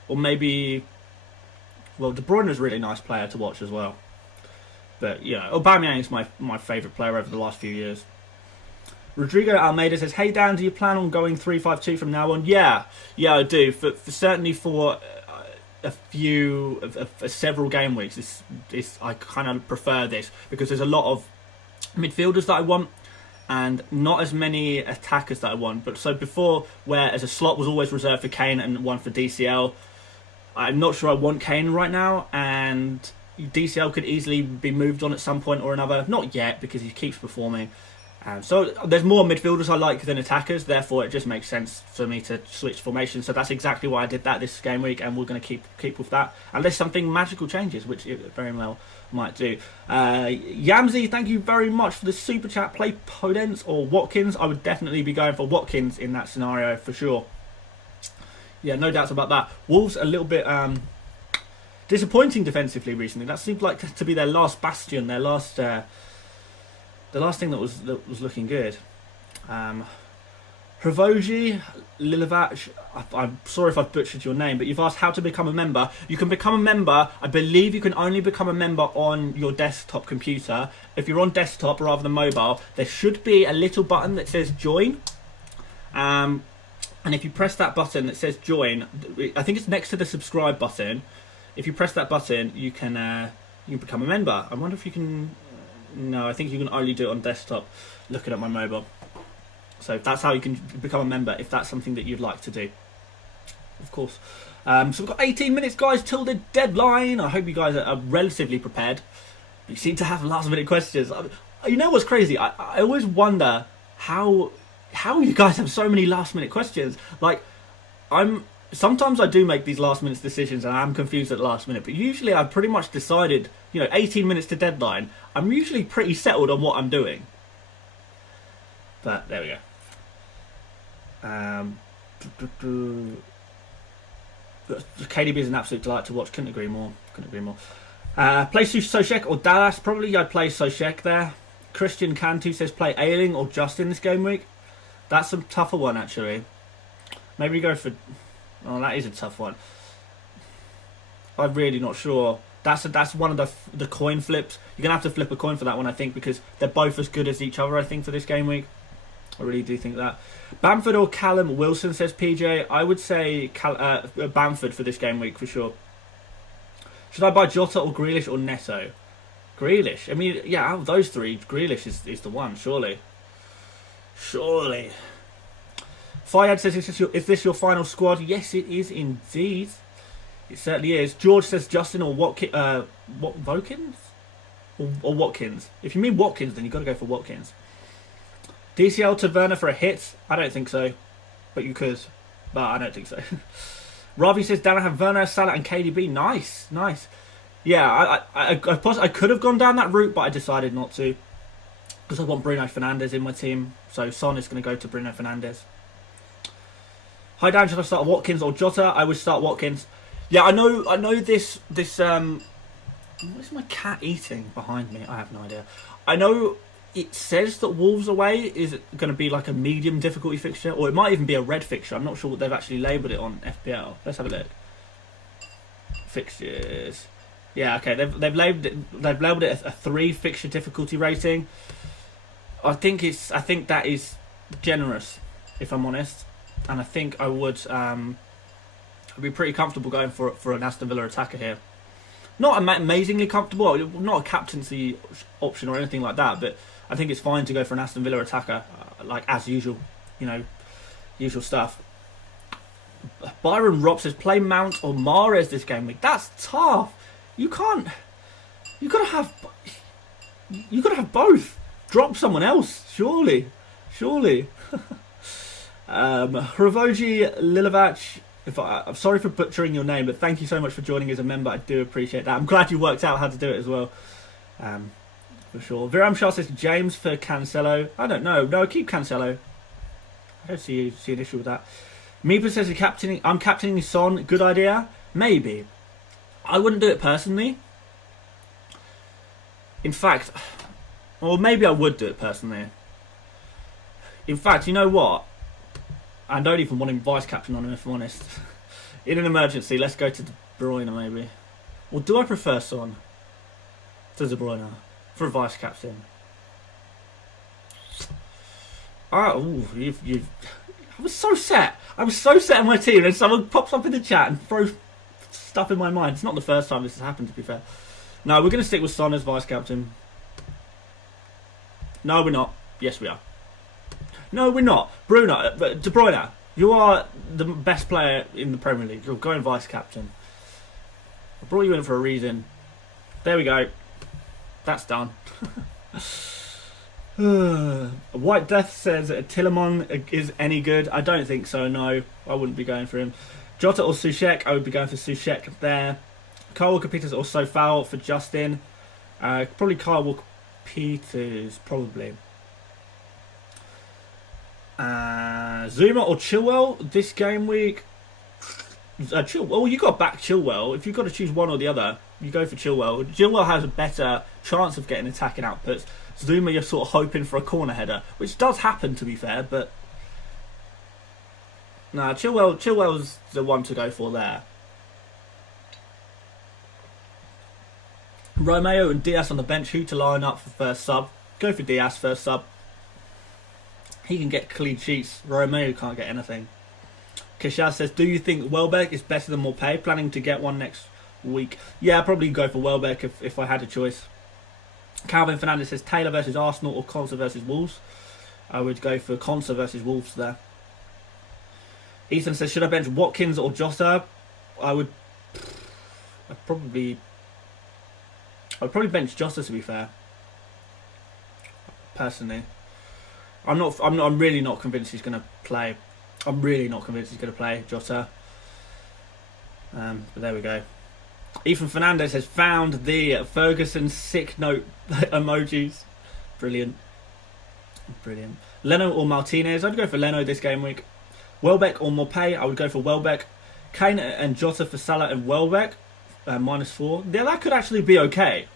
Or maybe... Well, De Bruyne is a really nice player to watch as well. But, yeah, Aubameyang is my favourite player over the last few years. Rodrigo Almeida says, "Hey Dan, do you plan on going 3-5-2 from now on?" Yeah, I do. Certainly for several game weeks. I kind of prefer this because there's a lot of midfielders that I want and not as many attackers that I want. But so before, whereas a slot was always reserved for Kane and one for DCL, I'm not sure I want Kane right now, and DCL could easily be moved on at some point or another. Not yet, because he keeps performing. So there's more midfielders I like than attackers, therefore it just makes sense for me to switch formation. So that's exactly why I did that this game week, and we're going to keep with that unless something magical changes, which it very well might do. Yamsey, thank you very much for the super chat. Play Podence or Watkins. I would definitely be going for Watkins in that scenario for sure. Yeah, no doubts about that. Wolves a little bit disappointing defensively recently. That seemed like to be their last bastion, their last the last thing that was looking good. Hravoji Lilovac, I'm sorry if I've butchered your name, but you've asked how to become a member. You can become a member. I believe you can only become a member on your desktop computer. If you're on desktop rather than mobile, there should be a little button that says join. And if you press that button that says join, I think it's next to the subscribe button. If you press that button, you can become a member. I wonder if you can... No, I think you can only do it on desktop, looking at my mobile. So that's how you can become a member, if that's something that you'd like to do. Of course. So we've got 18 minutes, guys, till the deadline. I hope you guys are relatively prepared. You seem to have last minute questions. You know what's crazy? I always wonder how How you guys have so many last minute questions? Like, sometimes I do make these last minute decisions and I'm confused at the last minute, but usually I've pretty much decided, 18 minutes to deadline. I'm usually pretty settled on what I'm doing. But there we go. KDB is an absolute delight to watch. Couldn't agree more. Play Soucek or Dallas? Probably I'd play Soucek there. Christian Cantu says play Ayling or Justin this game week. That's a tougher one actually. Maybe go for... Oh, that is a tough one. I'm really not sure. That's one of the coin flips. You're going to have to flip a coin for that one, I think, because they're both as good as each other, I think, for this game week. I really do think that. Bamford or Callum Wilson, says PJ. I would say Bamford for this game week, for sure. Should I buy Jota or Grealish or Neto? Grealish. I mean, yeah, out of those three, Grealish is the one, surely. Surely. Fayad says, is this your final squad? Yes, it is indeed. It certainly is. George says Justin or Watkins? Or Watkins? If you mean Watkins, then you've got to go for Watkins. DCL to Werner for a hit? I don't think so. But you could. But I don't think so. Ravi says, Dan, I have Werner, Salah and KDB. Nice. Yeah, I could have gone down that route, but I decided not to. Because I want Bruno Fernandes in my team. So Son is going to go to Bruno Fernandes. Hi Dan, should I start Watkins or Jota? I would start Watkins. Yeah, I know this what is my cat eating behind me? I have no idea. I know it says that Wolves away is going to be like a medium difficulty fixture, or it might even be a red fixture. I'm not sure what they've actually labelled it on FPL. Let's have a look. Fixtures. Yeah, okay. They've labelled it a 3 fixture difficulty rating. I think that is generous, if I'm honest, and I think I would I'd be pretty comfortable going for an Aston Villa attacker here. Not amazingly comfortable, not a captaincy option or anything like that, but I think it's fine to go for an Aston Villa attacker, like as usual, usual stuff. Byron Robb says play Mount or Mahrez this game week. That's tough. You gotta have both. Drop someone else, surely. Hravoji Lilovac, I'm sorry for butchering your name, but thank you so much for joining as a member. I do appreciate that. I'm glad you worked out how to do it as well. For sure. Viram Shah says James for Cancelo. I don't know. No, keep Cancelo. I don't see an issue with that. Meepa says I'm captaining Son. Good idea? Maybe. I wouldn't do it personally. In fact, or maybe I would do it personally. In fact, you know what? I don't even want him vice captain on him, if I'm honest. In an emergency, let's go to De Bruyne maybe. Or do I prefer Son to De Bruyne for a vice captain? I was so set. I was so set on my team, and someone pops up in the chat and throws stuff in my mind. It's not the first time this has happened, to be fair. No, we're going to stick with Son as vice captain. No, we're not. Yes, we are. No, we're not. De Bruyne, you are the best player in the Premier League. You're going vice captain. I brought you in for a reason. There we go. That's done. White Death says Tillerman is any good. I don't think so, no. I wouldn't be going for him. Jota or Soucek, I would be going for Soucek there. Kyle Walker-Peters or Foul for Justin. Probably Kyle Walker-Peters, probably. Zuma or Chilwell this game week? Well, you got back Chilwell. If you've got to choose one or the other, you go for Chilwell. Chilwell has a better chance of getting attacking outputs. Zuma, you're sort of hoping for a corner header, which does happen, to be fair, but nah, Chilwell's the one to go for there. Romeo and Diaz on the bench. Who to line up for first sub? Go for Diaz first sub. He can get clean sheets. Romeo can't get anything. Kishaz says, do you think Welbeck is better than Morpay? Planning to get one next week? Yeah, I'd probably go for Welbeck if I had a choice. Calvin Fernandez says, Taylor versus Arsenal or Konsa versus Wolves? I would go for Konsa versus Wolves there. Ethan says, should I bench Watkins or Jota? I'd probably bench Jota, to be fair. Personally. I'm really not convinced he's going to play. I'm really not convinced he's going to play Jota. But there we go. Ethan Fernandez has found the Ferguson sick note emojis. Brilliant. Brilliant. Leno or Martinez? I'd go for Leno this game week. Welbeck or Maupay? I would go for Welbeck. Kane and Jota for Salah and Welbeck. -4. Yeah, that could actually be okay.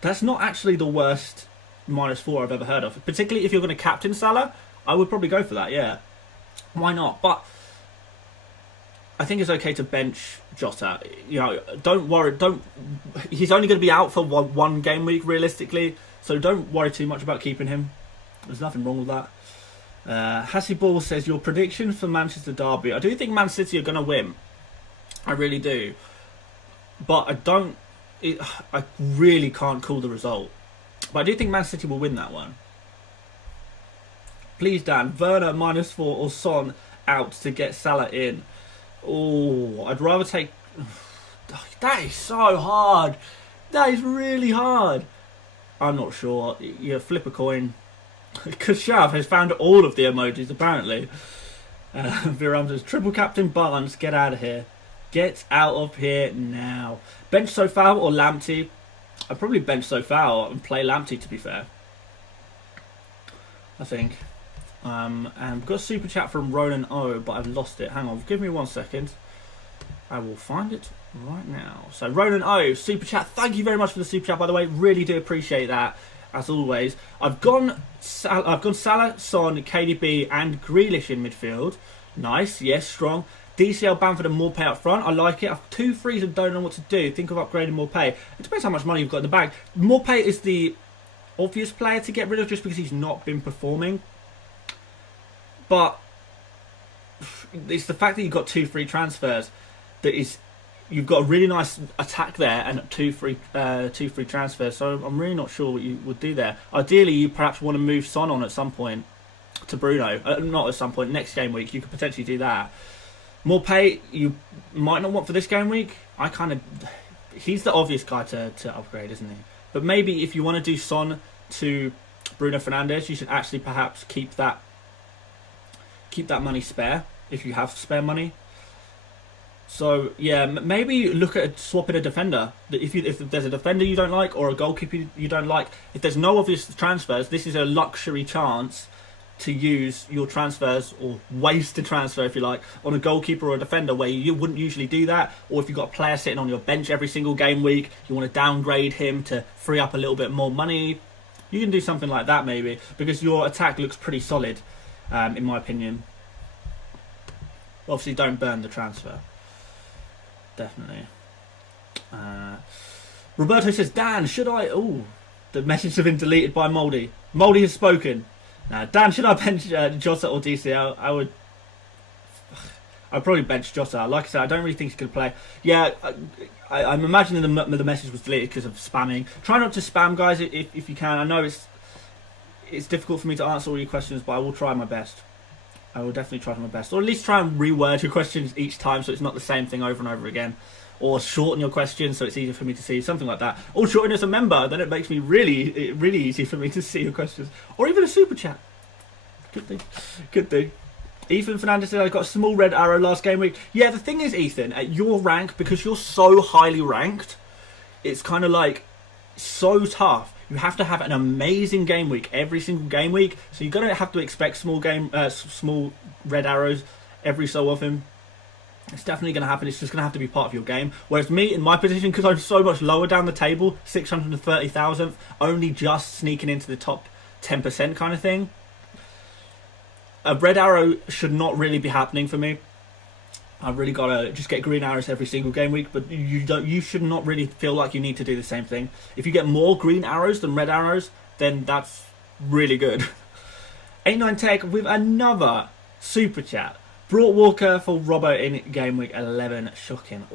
That's not actually the worst -4 I've ever heard of. Particularly if you're going to captain Salah, I would probably go for that, yeah. Why not? But I think it's okay to bench Jota. You know, don't worry. He's only going to be out for one game week realistically, so don't worry too much about keeping him. There's nothing wrong with that. Hassie Ball says your prediction for Manchester Derby. I do think Man City are going to win. I really do, but I really can't call the result. But I do think Man City will win that one. Please, Dan. Werner -4 or Son out to get Salah in. Oh, I'd rather take... That is so hard. That is really hard. I'm not sure. You flip a coin. Kashav has found all of the emojis, apparently. Viram says, triple captain Barnes, get out of here. Get out of here now. Bench Sofao or Lamptey? I'd probably bench Sofao and play Lamptey, to be fair. I think. And we've got a super chat from Ronan O, but I've lost it. Hang on, give me 1 second. I will find it right now. So Ronan O, super chat. Thank you very much for the super chat, by the way. Really do appreciate that, as always. I've gone Salah, Son, KDB, and Grealish in midfield. Nice, yes, strong. DCL, Bamford, and Maupay up front. I like it. I've 2 frees and don't know what to do. Think of upgrading Maupay. It depends how much money you've got in the bag. Maupay is the obvious player to get rid of just because he's not been performing. But it's the fact that you've got 2 free transfers that is, you've got a really nice attack there and 2 free transfers. So I'm really not sure what you would do there. Ideally, you perhaps want to move Son on at some point to Bruno. Not at some point, next game week. You could potentially do that. Maupay, you might not want for this game week. He's the obvious guy to upgrade, isn't he? But maybe if you want to do Son to Bruno Fernandes, you should actually perhaps keep that money spare if you have spare money. So yeah, maybe look at swapping a defender. If there's a defender you don't like or a goalkeeper you don't like, if there's no obvious transfers, this is a luxury chance to use your transfers, or waste a transfer if you like, on a goalkeeper or a defender where you wouldn't usually do that. Or if you've got a player sitting on your bench every single game week, you want to downgrade him to free up a little bit more money, you can do something like that maybe, because your attack looks pretty solid, in my opinion. Obviously don't burn the transfer. Definitely. Roberto says, Dan, should I... Oh, the message has been deleted by Mouldy. Mouldy has spoken. Now, Dan, should I bench Jota or DCL? I'd probably bench Jota. Like I said, I don't really think he's going to play. Yeah, I'm imagining the message was deleted because of spamming. Try not to spam, guys, if you can. I know it's difficult for me to answer all your questions, but I will try my best. I will definitely try my best. Or at least try and reword your questions each time so it's not the same thing over and over again. Or shorten your questions so it's easier for me to see. Something like that. Or shorten as a member. Then it makes me really, really easy for me to see your questions. Or even a super chat. Good thing. Good thing. Ethan Fernandez said I got a small red arrow last game week. Yeah, the thing is, Ethan, at your rank, because you're so highly ranked, it's kind of like so tough. You have to have an amazing game week every single game week. So you're going to have to expect small red arrows every so often. It's definitely going to happen. It's just going to have to be part of your game. Whereas me, in my position, because I'm so much lower down the table, 630,000th, only just sneaking into the top 10% kind of thing, a red arrow should not really be happening for me. I've really got to just get green arrows every single game week, but you should not really feel like you need to do the same thing. If you get more green arrows than red arrows, then that's really good. 89 Tech with another super chat. Brought Walker for Robbo in game week 11. Shocking.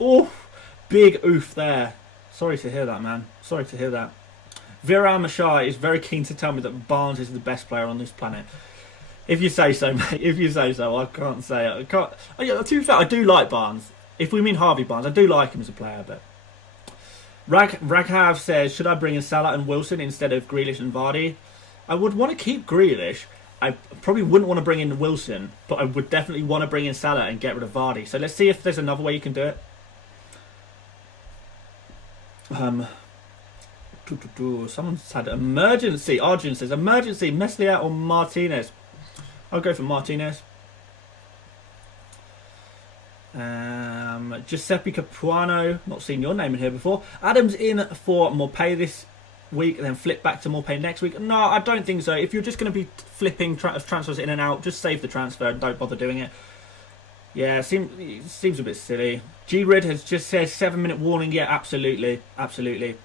Oof. Big oof there. Sorry to hear that, man. Sorry to hear that. Viram Mashai is very keen to tell me that Barnes is the best player on this planet. If you say so, mate. If you say so, I can't say it. To be fair, I do like Barnes. If we mean Harvey Barnes, I do like him as a player. But Raghav says, should I bring in Salah and Wilson instead of Grealish and Vardy? I would want to keep Grealish. I probably wouldn't want to bring in Wilson, but I would definitely want to bring in Salah and get rid of Vardy. So let's see if there's another way you can do it. Someone's had emergency. Arjun says emergency. Meslier or Martinez? I'll go for Martinez. Giuseppe Capuano. Not seen your name in here before. Adams in for Morpay this week and then flip back to Morpay next week. No, I don't think so. If you're just going to be flipping transfers in and out, just save the transfer and don't bother doing it. Yeah, seems a bit silly. G-Rid has just said 7-minute warning. Yeah, absolutely. Absolutely.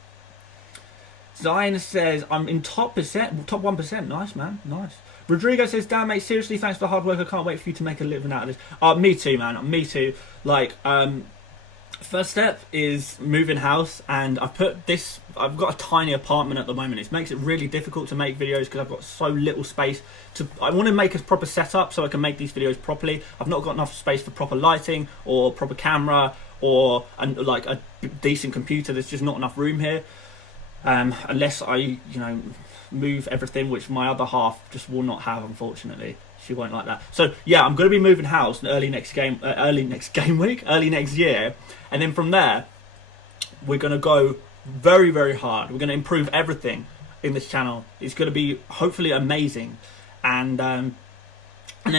Zion says, I'm in top 1%. Nice, man. Nice. Rodrigo says, damn, mate, seriously, thanks for the hard work. I can't wait for you to make a living out of this. Me too, man. Me too. Like, first step is moving house, and I've got a tiny apartment at the moment. It makes it really difficult to make videos because I've got so little space. I want to make a proper setup so I can make these videos properly. I've not got enough space for proper lighting or proper camera or like a decent computer. There's just not enough room here. Unless I, move everything, which my other half just will not have, unfortunately. She won't like that. So yeah, I'm going to be moving house early next week, early next year, and then from there, we're going to go very, very hard. We're going to improve everything in this channel. It's going to be hopefully amazing, and then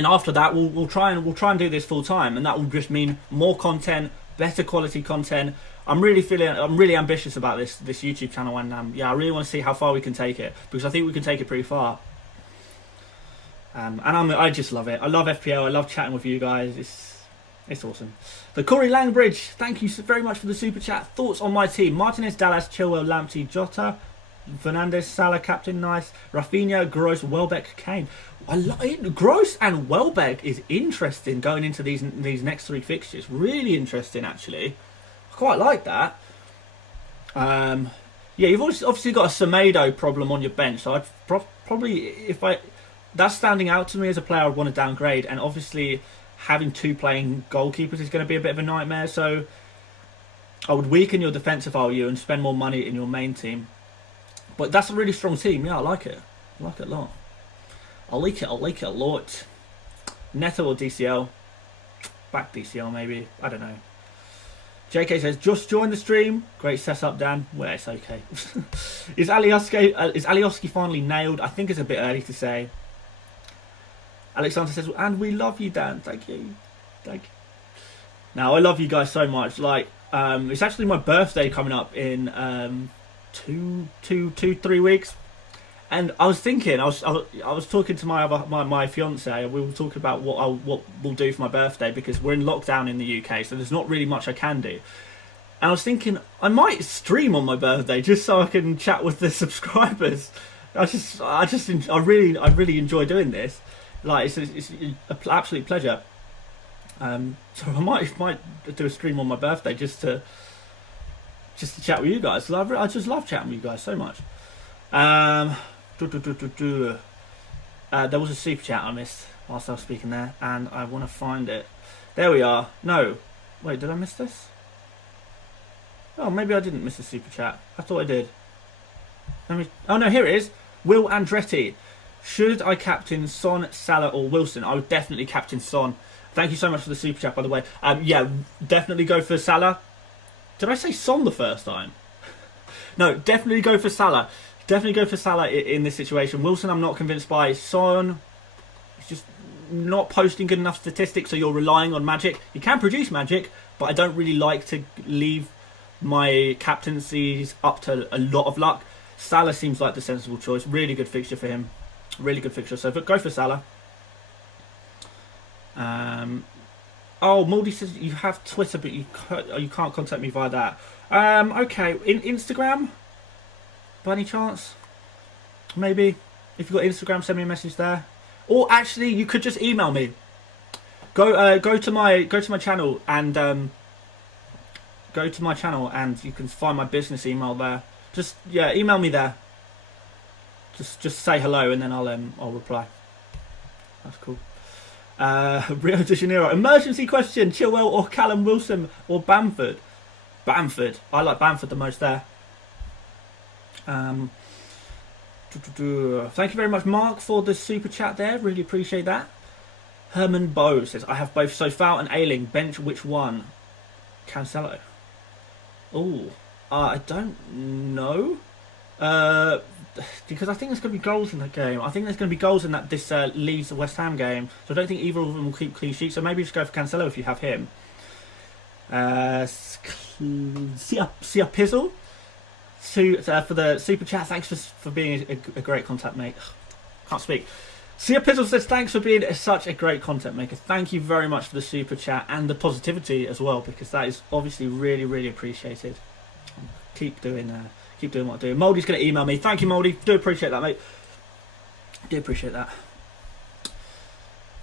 after that, we'll try and do this full time, and that will just mean more content, better quality content. I'm really ambitious about this YouTube channel, and I really want to see how far we can take it, because I think we can take it pretty far. And I just love it. I love FPL. I love chatting with you guys. It's awesome. The Corey Langbridge, thank you very much for the super chat. Thoughts on my team: Martinez, Dallas, Chilwell, Lamptey, Jota, Fernandez, Salah, captain, nice. Rafinha, Gross, Welbeck, Kane. Gross and Welbeck is interesting going into these next 3 fixtures. Really interesting, actually. Quite like that. Yeah, you've obviously got a Semedo problem on your bench, so I'd probably, that's standing out to me as a player I'd want to downgrade, and obviously having 2 playing goalkeepers is going to be a bit of a nightmare, so I would weaken your defence if I were you and spend more money in your main team. But that's a really strong team. Yeah, I like it. I like it a lot. I like it a lot. Neto or DCL? Back DCL maybe. I don't know. JK says, just join the stream. Great setup, Dan. Well, it's okay. Is Alioski finally nailed? I think it's a bit early to say. Alexander says, and we love you, Dan. Thank you. Thank you. Now, I love you guys so much. Like, it's actually my birthday coming up in 3 weeks. And I was thinking, I was talking to my fiance. We were talking about what we'll do for my birthday, because we're in lockdown in the UK, so there's not really much I can do. And I was thinking I might stream on my birthday just so I can chat with the subscribers. I really enjoy doing this. Like it's an absolute pleasure. So I might do a stream on my birthday just to chat with you guys. I just love chatting with you guys so much. There was a super chat I missed whilst I was speaking there, and I want to find it. There we are. No, wait, did I miss this? Oh, maybe I didn't miss a super chat. I thought I did. Oh no, here it is. Will Andretti. Should I captain Son, Salah or Wilson? I would definitely captain Son. Thank you so much for the super chat, by the way. Yeah, definitely go for Salah. Did I say Son the first time? No, definitely go for Salah. Definitely go for Salah in this situation. Wilson, I'm not convinced by. Son, he's just not posting good enough statistics, so you're relying on magic. He can produce magic, but I don't really like to leave my captaincies up to a lot of luck. Salah seems like the sensible choice. Really good fixture for him. Really good fixture. So go for Salah. Oh, Moldy says you have Twitter, but you can't contact me via that. Okay, in Instagram, by any chance? Maybe if you've got Instagram, send me a message there. Or actually, you could just email me. Go to my channel and you can find my business email there. Just email me there. Just say hello and then I'll reply. That's cool. Rio de Janeiro. Emergency question: Chilwell or Callum Wilson or Bamford? Bamford. I like Bamford the most there. Thank you very much, Mark, for the super chat there. Really appreciate that. Herman Bow says, I have both Sofal and Ailing. Bench which one? Cancelo. Oh, I don't know. Because I think there's going to be goals in that game. I think there's going to be goals in that this Leeds West Ham game. So I don't think either of them will keep clean sheets. So maybe just go for Cancelo if you have him. Sia Pizzle for the super chat. Thanks for being a great content mate. Can't speak. Sia Pizzle says thanks for being such a great content maker. Thank you very much for the super chat and the positivity as well, because that is obviously really appreciated. Keep doing what I'm doing. Moldy's going to email me. Thank you, Moldy. Do appreciate that, mate. Do appreciate that.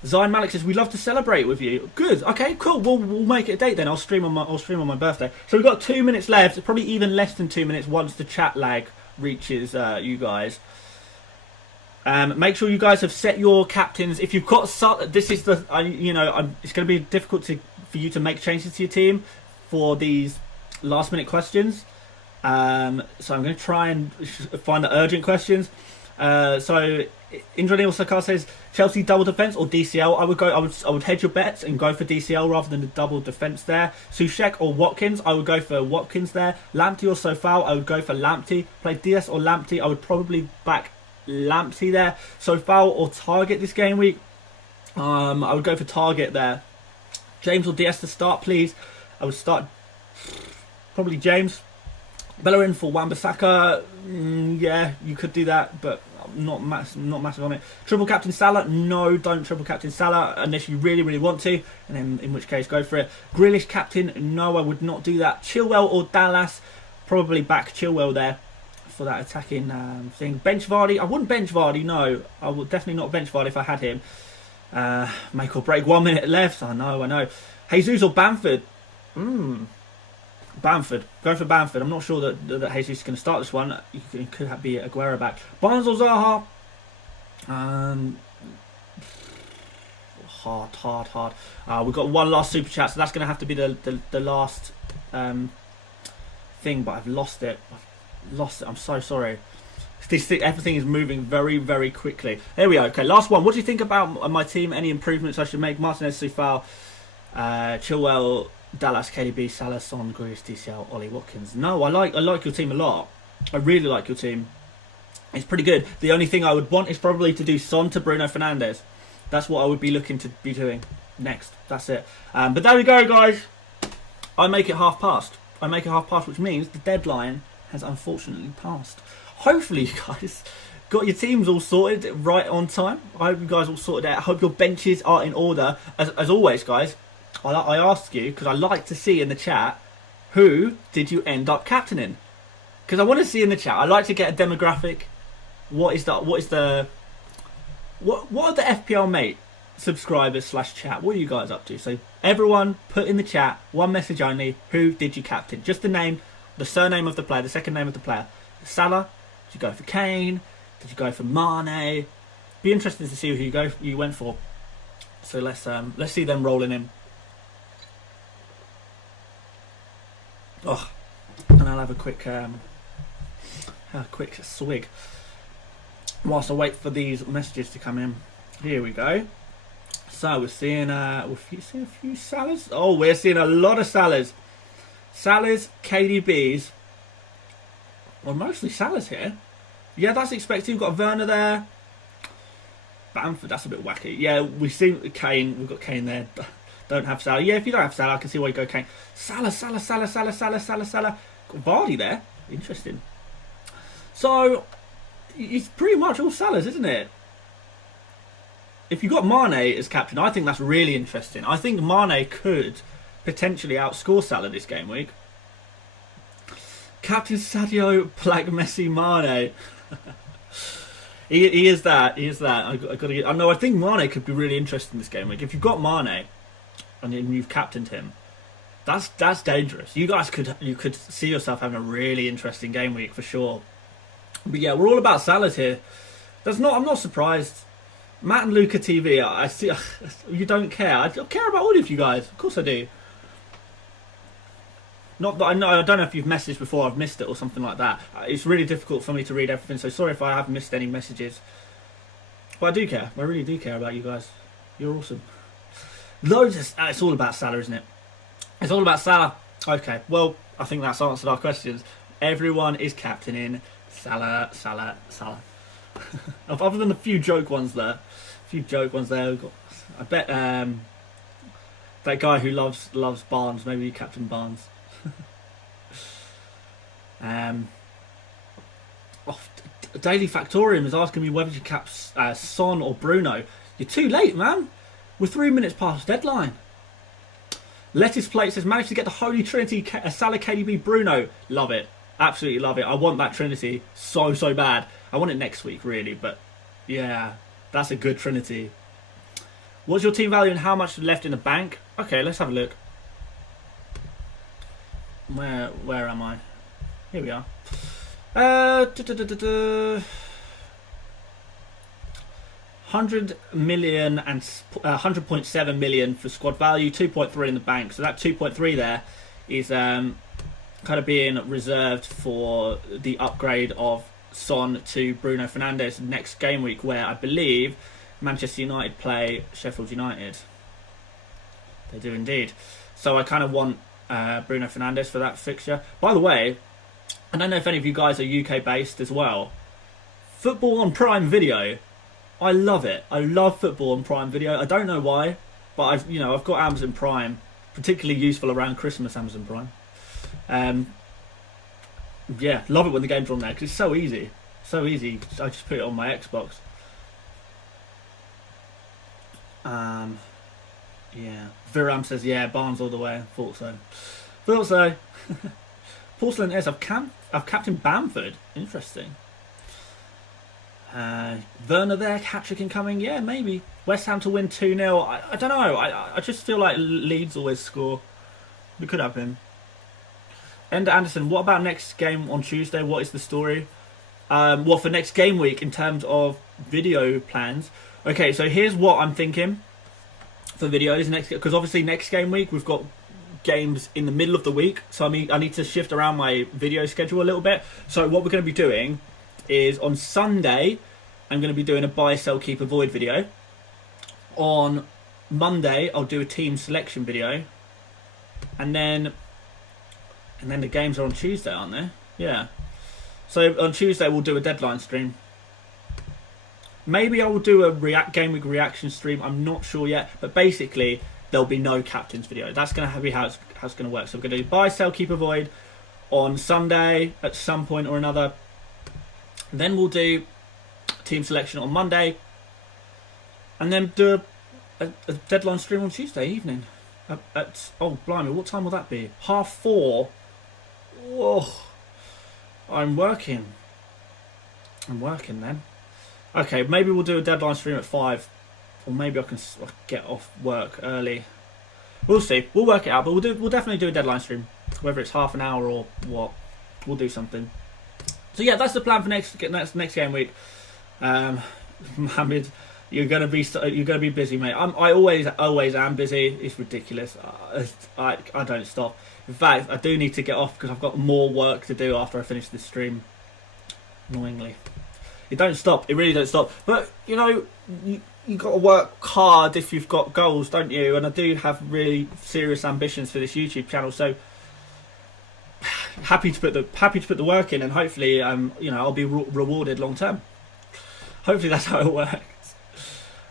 Zion Malik says we love to celebrate with you. Good. Okay. Cool. We'll make it a date then. I'll stream on my birthday. So we've got 2 minutes left. It's probably even less than 2 minutes once the chat lag reaches you guys. Make sure you guys have set your captains. If you've got this is the it's going to be difficult for you to make changes to your team for these last minute questions. So I'm going to try and find the urgent questions. So Indranil Sakar says Chelsea double defence or DCL. I would hedge your bets and go for DCL rather than the double defence there. Soucek or Watkins. I would go for Watkins there. Lamptey or Sofal. I would go for Lamptey. Play Diaz or Lamptey. I would probably back Lamptey there. Sofal or Target this game week. I would go for Target there. James or Diaz to start, please. I would start probably James. Bellerin for Wan-Bissaka, yeah, you could do that, but not massive on it. Triple captain Salah, no, don't triple captain Salah unless you really want to, and then in which case go for it. Grealish captain, no, I would not do that. Chilwell or Dallas, probably back Chilwell there for that attacking thing. Bench Vardy, I wouldn't bench Vardy, no, I would definitely not bench Vardy if I had him. Make or break, 1 minute left, I know. Jesus or Bamford, Bamford. Go for Bamford. I'm not sure that Jesus is going to start this one. It could be Aguero back. Barnes or Zaha? Hard. We've got one last super chat, so that's going to have to be the last thing, but I've lost it. I'm so sorry. Everything is moving very quickly. There we go. Okay, last one. What do you think about my team? Any improvements I should make? Martinez, Sufal, Chilwell, Dallas, KDB, Salah, Son, Grealish, DCL, Ollie Watkins. No, I like your team a lot. I really like your team. It's pretty good. The only thing I would want is probably to do Son to Bruno Fernandes. That's what I would be looking to be doing next. That's it. But there we go, guys. I make it half past, which means the deadline has unfortunately passed. Hopefully, you guys got your teams all sorted right on time. I hope you guys all sorted out. I hope your benches are in order. As always, guys, I ask you, because I like to see in the chat, who did you end up captaining? Because I want to see in the chat. I like to get a demographic. What are the FPL mate subscribers / chat? What are you guys up to? So everyone put in the chat, one message only, who did you captain? Just the name, the surname of the player, the second name of the player. Salah, did you go for Kane? Did you go for Mane? Be interested to see who you went for. So let's see them rolling in. Oh, and I'll have a quick swig whilst I wait for these messages to come in. Here we go. So we're seeing a few Salahs. Oh, we're seeing a lot of Salahs. Salahs, KDBs. Well, mostly Salahs here. Yeah, that's expected. We've got Werner there. Bamford, that's a bit wacky. Yeah, we've seen Kane. We've got Kane there. Don't have Salah. Yeah, if you don't have Salah, I can see why you go Kane. Salah. Got Vardy there. Interesting. So, it's pretty much all Salahs, isn't it? If you got Mane as captain, I think that's really interesting. I think Mane could potentially outscore Salah this game week. Captain Sadio, Black Messi, Mane. he is that. I think Mane could be really interesting this game week. If you've got Mane and you've captained him, that's dangerous. You could see yourself having a really interesting game week for sure. But yeah, we're all about Salah here. I'm not surprised. Matt and Luca TV, I see. You don't care. I care about all of you guys. Of course I do. Not that I know. I don't know if you've messaged before. I've missed it or something like that. It's really difficult for me to read everything. So sorry if I have missed any messages. But I do care. I really do care about you guys. You're awesome. Loads of... it's all about Salah, isn't it? It's all about Salah. Okay, well, I think that's answered our questions. Everyone is captaining Salah, Salah, Salah. Other than a few joke ones there. I bet that guy who loves Barnes, maybe Captain Barnes. Daily Factorium is asking me whether to cap Son or Bruno. You're too late, man. We're 3 minutes past deadline. Lettuce Plate says, managed to get the Holy Trinity, Salah, KDB, Bruno. Love it. Absolutely love it. I want that Trinity so bad. I want it next week, really. But, yeah, that's a good Trinity. What's your team value and how much left in the bank? Okay, let's have a look. Where am I? Here we are. 100 million and 100.7 million for squad value, 2.3 in the bank. So that 2.3 there is kind of being reserved for the upgrade of Son to Bruno Fernandes next game week, where I believe Manchester United play Sheffield United. They do indeed. So I kind of want Bruno Fernandes for that fixture. By the way, I don't know if any of you guys are UK based as well. Football on Prime Video, I love it. I love football on Prime Video. I don't know why, but I've got Amazon Prime, particularly useful around Christmas. Amazon Prime. Yeah, love it when the game's on there because it's so easy. So easy. I just put it on my Xbox. Yeah. Viram says, yeah, Barnes all the way. Thought so. Porcelain S, I've captained Bamford. Interesting. Werner there, hat-trick incoming. Yeah, maybe. West Ham to win 2-0. I don't know. I just feel like Leeds always score. We could have been. Ender Anderson, what about next game on Tuesday? What is the story? What for next game week in terms of video plans? Okay, so here's what I'm thinking for videos next, because obviously next game week we've got games in the middle of the week, so I need to shift around my video schedule a little bit. So what we're going to be doing is on Sunday I'm going to be doing a buy, sell, keep, avoid video. On Monday I'll do a team selection video, and then the games are on Tuesday, aren't they? Yeah. So on Tuesday we'll do a deadline stream. Maybe I will do a game week reaction stream. I'm not sure yet, but basically there'll be no captain's video. That's going to be how it's going to work. So we're going to do buy, sell, keep, avoid on Sunday at some point or another. Then we'll do team selection on Monday, and then do a deadline stream on Tuesday evening. Oh blimey, what time will that be? 4:30. Whoa, I'm working then. Okay, maybe we'll do a deadline stream at 5, or maybe I can get off work early. We'll see. We'll work it out, but we'll definitely do a deadline stream, whether it's half an hour or what. We'll do something. So yeah, that's the plan for next game week. Mohammed, you're gonna be busy, mate. I always am busy. It's ridiculous. I don't stop. In fact, I do need to get off because I've got more work to do after I finish this stream. Annoyingly. It don't stop. It really don't stop. But, you got to work hard if you've got goals, don't you? And I do have really serious ambitions for this YouTube channel. So, happy to put the work in, and hopefully, I'll be rewarded long term. Hopefully that's how it works.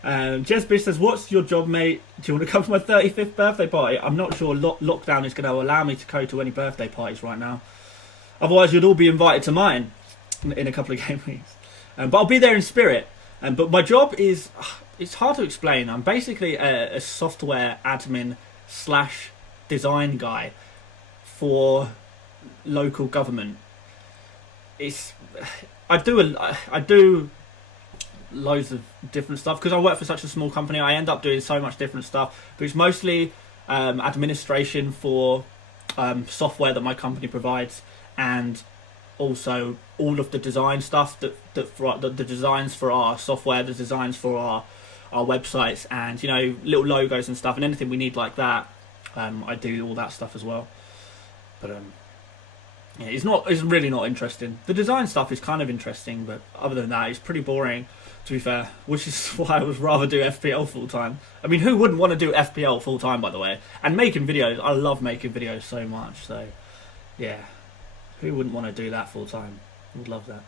Jez Bish says, what's your job, mate? Do you want to come to my 35th birthday party? I'm not sure lockdown is going to allow me to go to any birthday parties right now. Otherwise, you'd all be invited to mine in a couple of game weeks. But I'll be there in spirit. But my job is, it's hard to explain. I'm basically a software admin / design guy for local government. I do loads of different stuff because I work for such a small company. I end up doing so much different stuff, but it's mostly administration for software that my company provides, and also all of the design stuff the designs for our software, the designs for our websites, and little logos and stuff, and anything we need like that. I do all that stuff as well. But yeah, it's really not interesting. The design stuff is kind of interesting, but other than that, it's pretty boring, to be fair. Which is why I would rather do FPL full time. I mean, who wouldn't want to do FPL full time, by the way? And making videos, I love making videos so much. So, yeah, who wouldn't want to do that full time? Would love that.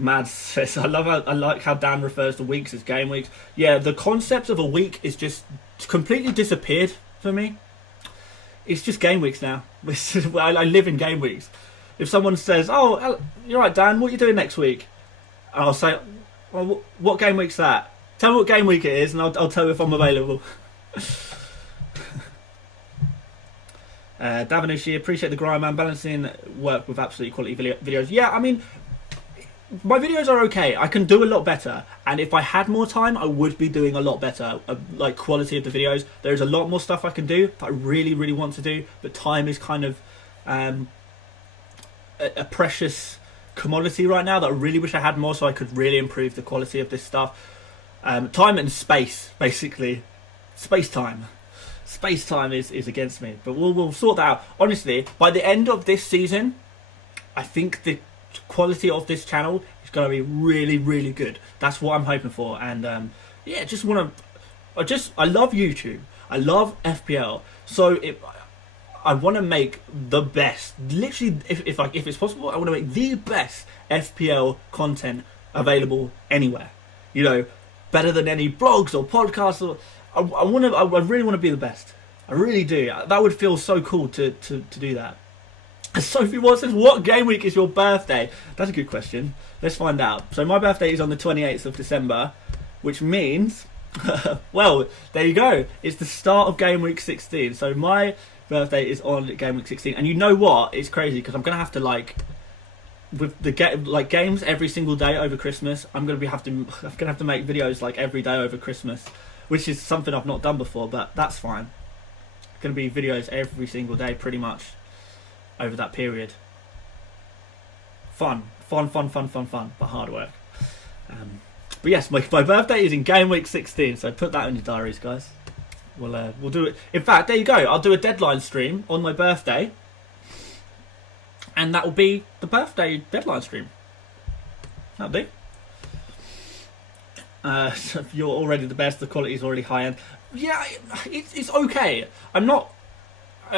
Mad says, I like how Dan refers to weeks as game weeks. Yeah, the concept of a week is just completely disappeared for me. It's just game weeks now. I live in game weeks. If someone says, "Oh, you're right, Dan, what are you doing next week?" And I'll say, "Well, what game week's that? Tell me what game week it is, and I'll tell you if I'm available." Davanushi, appreciate the grind, man. Balancing work with absolutely quality videos. Yeah, I mean, my videos are okay. I can do a lot better, and if I had more time, I would be doing a lot better. Like quality of the videos, there's a lot more stuff I can do that I really, really want to do, but time is kind of a precious commodity right now that I really wish I had more, so I could really improve the quality of this stuff. Time and space, basically, space-time is against me, but we'll sort that out. Honestly, by the end of this season, I think the quality of this channel is going to be really, really good. That's what I'm hoping for. And yeah, I love YouTube, I love FPL, so I want to make the best, literally, if it's possible, I want to make the best FPL content available anywhere, you know, better than any blogs or podcasts. Or I really want to be the best. I really do. That would feel so cool to do that. Sophie Watts says, what game week is your birthday? That's a good question. Let's find out. So my birthday is on the 28th of December, which means, well, there you go. It's the start of game week 16. So my birthday is on game week 16. And you know what? It's crazy because I'm going to have to, with the games every single day over Christmas, I'm going to have to make videos like every day over Christmas, which is something I've not done before, but that's fine. It's going to be videos every single day pretty much over that period. Fun, but hard work. But yes, my birthday is in game week 16, so put that in your diaries, guys. We'll do it. In fact, there you go. I'll do a deadline stream on my birthday, and that will be the birthday deadline stream. That'll do. So you're already the best. The quality is already high end. Yeah, it's okay. I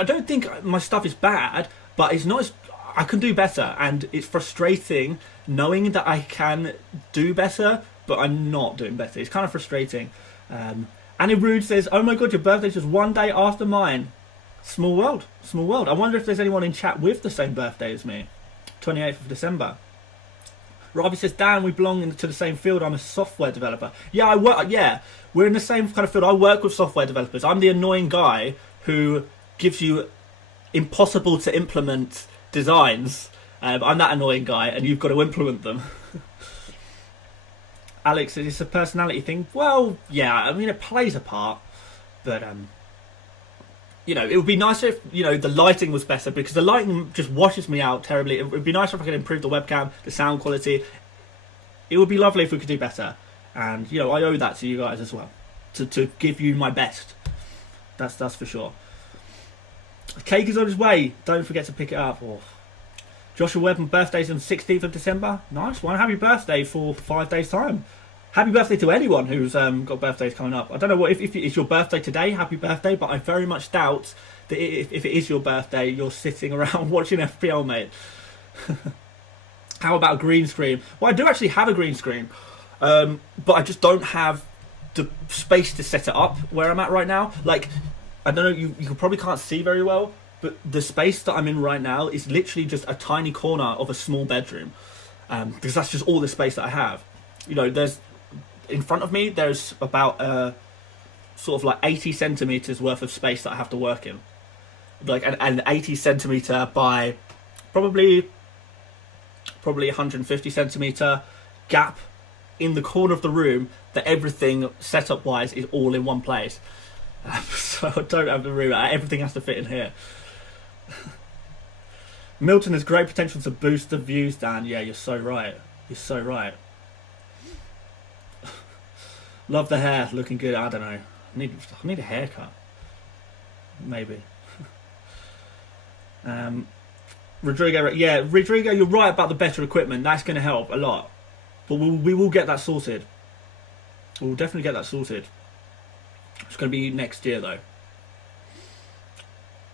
don't think my stuff is bad, but it's not as, I can do better, and it's frustrating knowing that I can do better, but I'm not doing better. It's kind of frustrating. Annie Rude says, oh my god, your birthday's just one day after mine. Small world. I wonder if there's anyone in chat with the same birthday as me. 28th of December. Robbie says, Dan, we belong to the same field. I'm a software developer. Yeah, we're in the same kind of field. I work with software developers. I'm the annoying guy who gives you impossible to implement designs. I'm that annoying guy, and you've got to implement them. Alex says, it's a personality thing. Well, yeah, I mean, it plays a part, but you know, it would be nicer if, you know, the lighting was better, because the lighting just washes me out terribly. It would be nicer if I could improve the webcam, the sound quality. It would be lovely if we could do better, and you know, I owe that to you guys as well, to give you my best. That's for sure. Cake is on his way. Don't forget to pick it up. Oh. Joshua Webb, birthday's on the 16th of December. Nice one. Happy birthday for 5 days' time. Happy birthday to anyone who's got birthdays coming up. I don't know if it's your birthday today, happy birthday, but I very much doubt that if it is your birthday, you're sitting around watching FPL, mate. How about a green screen? Well, I do actually have a green screen, but I just don't have the space to set it up where I'm at right now. Like, I don't know, you probably can't see very well, but the space that I'm in right now is literally just a tiny corner of a small bedroom, because that's just all the space that I have. You know, in front of me, there's about sort of like 80 centimeters worth of space that I have to work in, like an 80 centimeter by probably 150 centimeter gap in the corner of the room, that everything setup wise is all in one place. So I don't have the room. Everything has to fit in here. Milton has great potential to boost the views, Dan. Yeah, you're so right. Love the hair, looking good. I don't know. I need a haircut. Maybe. Rodrigo, yeah, Rodrigo, you're right about the better equipment. That's going to help a lot. But we will get that sorted. We'll definitely get that sorted. It's going to be next year, though.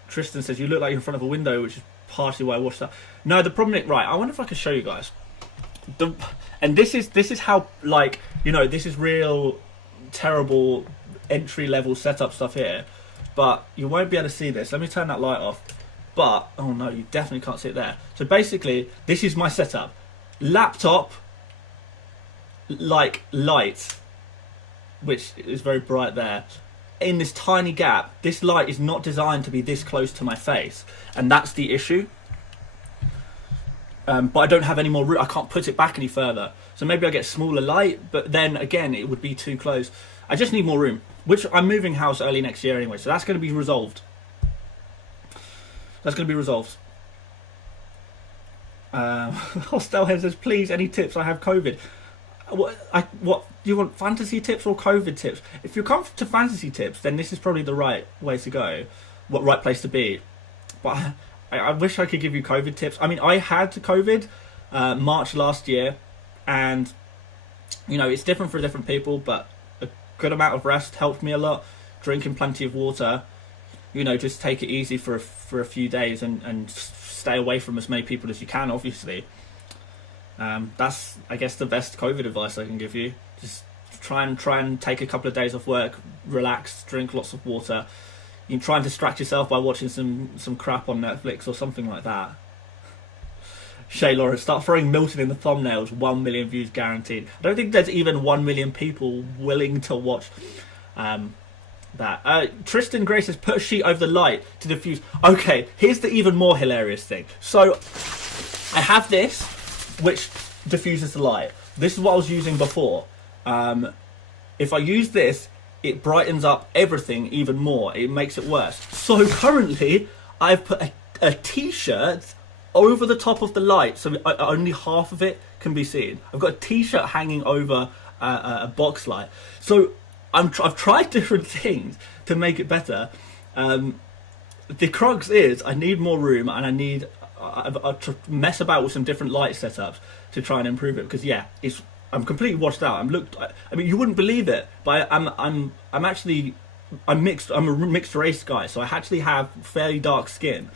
Tristan says, you look like you're in front of a window, which is partially why I watched that. No, the problem is, right, I wonder if I can show you guys. And this is how, like, you know, this is real terrible entry-level setup stuff here. But you won't be able to see this. Let me turn that light off. But, oh no, you definitely can't see it there. So basically, this is my setup. Laptop, like, light, which is very bright there. In this tiny gap, this light is not designed to be this close to my face. And that's the issue. But I don't have any more room. I can't put it back any further. So maybe I get smaller light, but then again, it would be too close. I just need more room, which I'm moving house early next year anyway. So that's going to be resolved. That's going to be resolved. Hostelhead says, please, any tips? I have COVID. What do you want, fantasy tips or COVID tips? If you come to fantasy tips, then this is probably the right way to go. Right place to be. But I wish I could give you COVID tips. I mean, I had COVID March last year, and you know, it's different for different people, but a good amount of rest helped me a lot. Drinking plenty of water, you know, just take it easy for a few days and stay away from as many people as you can, obviously. That's, I guess, the best COVID advice I can give you. Just try and take a couple of days off work, relax, drink lots of water. You can try and distract yourself by watching some crap on Netflix or something like that. Shay Lawrence, start throwing Milton in the thumbnails, 1 million views guaranteed. I don't think there's even 1 million people willing to watch that. Tristan Gray says, put a sheet over the light to diffuse. Okay, here's the even more hilarious thing. So I have this, which diffuses the light. This is what I was using before. If I use this, it brightens up everything even more. It makes it worse. So currently, I've put a t-shirt over the top of the light, so only half of it can be seen. I've got a t-shirt hanging over a box light. So I've tried different things to make it better. The crux is I need more room, and I need to mess about with some different light setups to try and improve it. Because yeah, I'm completely washed out. I mean, you wouldn't believe it, but I'm mixed. I'm a mixed race guy, so I actually have fairly dark skin.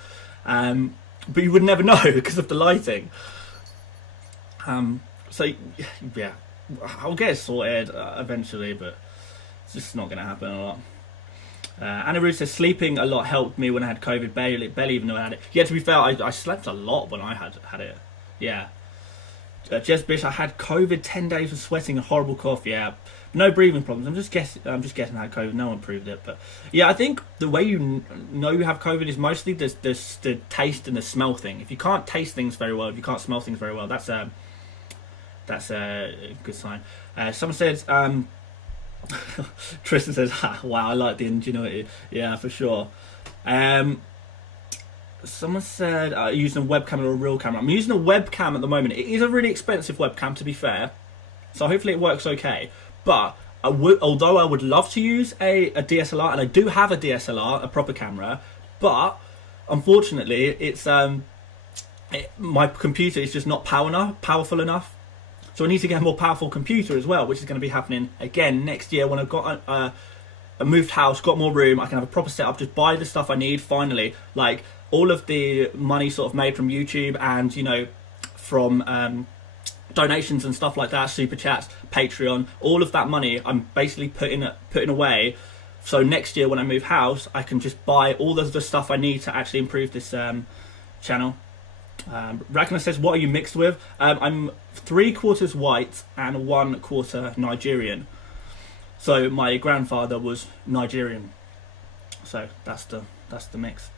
But you would never know because of the lighting. So yeah, I'll get it sorted eventually, but it's just not going to happen a lot. Anna Ruth says, sleeping a lot helped me when I had COVID. Barely even know I had it. Yeah, to be fair, I slept a lot when I had it. Yeah. Jess Bish, I had COVID, 10 days of sweating and horrible cough. Yeah, no breathing problems. I'm just guessing I had COVID. No one proved it, but yeah, I think the way you know you have COVID is mostly the taste and the smell thing. If you can't taste things very well, if you can't smell things very well, that's a good sign. Someone says, Tristan says, wow, I like the ingenuity. Yeah, for sure. Someone said using a webcam or a real camera. I'm using a webcam at the moment. It is a really expensive webcam, to be fair, so hopefully it works okay. But although I would love to use a DSLR, and I do have a DSLR, a proper camera, but unfortunately it's my computer is just not powerful enough. So I need to get a more powerful computer as well, which is going to be happening again next year when I've got a moved house, got more room. I can have a proper setup, just buy the stuff I need finally. Like all of the money sort of made from YouTube and, you know, from donations and stuff like that, super chats, Patreon, all of that money I'm basically putting away. So next year when I move house, I can just buy all of the stuff I need to actually improve this channel. Ragnar says, what are you mixed with? I'm 3/4 white and 1/4 Nigerian. So my grandfather was Nigerian. So that's the mix.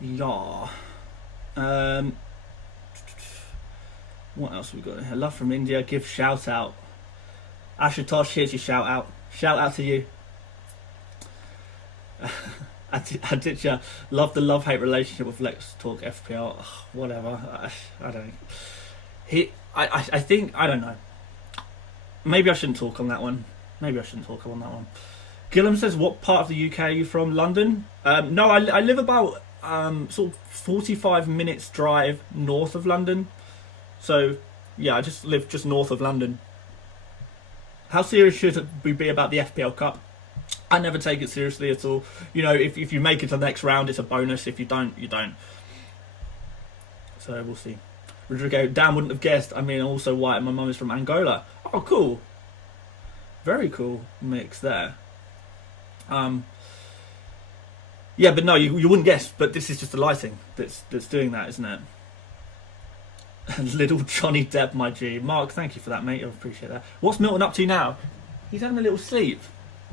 Yeah. What else we got here? Love from India. Give shout out. Ashutosh, here's your shout out. Shout out to you. Aditya, love the love-hate relationship with Let's Talk FPL. Ugh, whatever. I don't know. I think, I don't know. Maybe I shouldn't talk on that one. Gillam says, what part of the UK are you from? London? No, I live about sort of 45 minutes drive north of London. So, yeah, I just live just north of London. How serious should we be about the FPL Cup? I never take it seriously at all. You know, if you make it to the next round, it's a bonus. If you don't, you don't. So, we'll see. Rodrigo, Dan wouldn't have guessed. I mean, also white, and my mum is from Angola. Oh, cool. Very cool mix there. Yeah, but no, you wouldn't guess. But this is just the lighting that's doing that, isn't it? Little Johnny Depp, my G. Mark, thank you for that, mate. I appreciate that. What's Milton up to now? He's having a little sleep.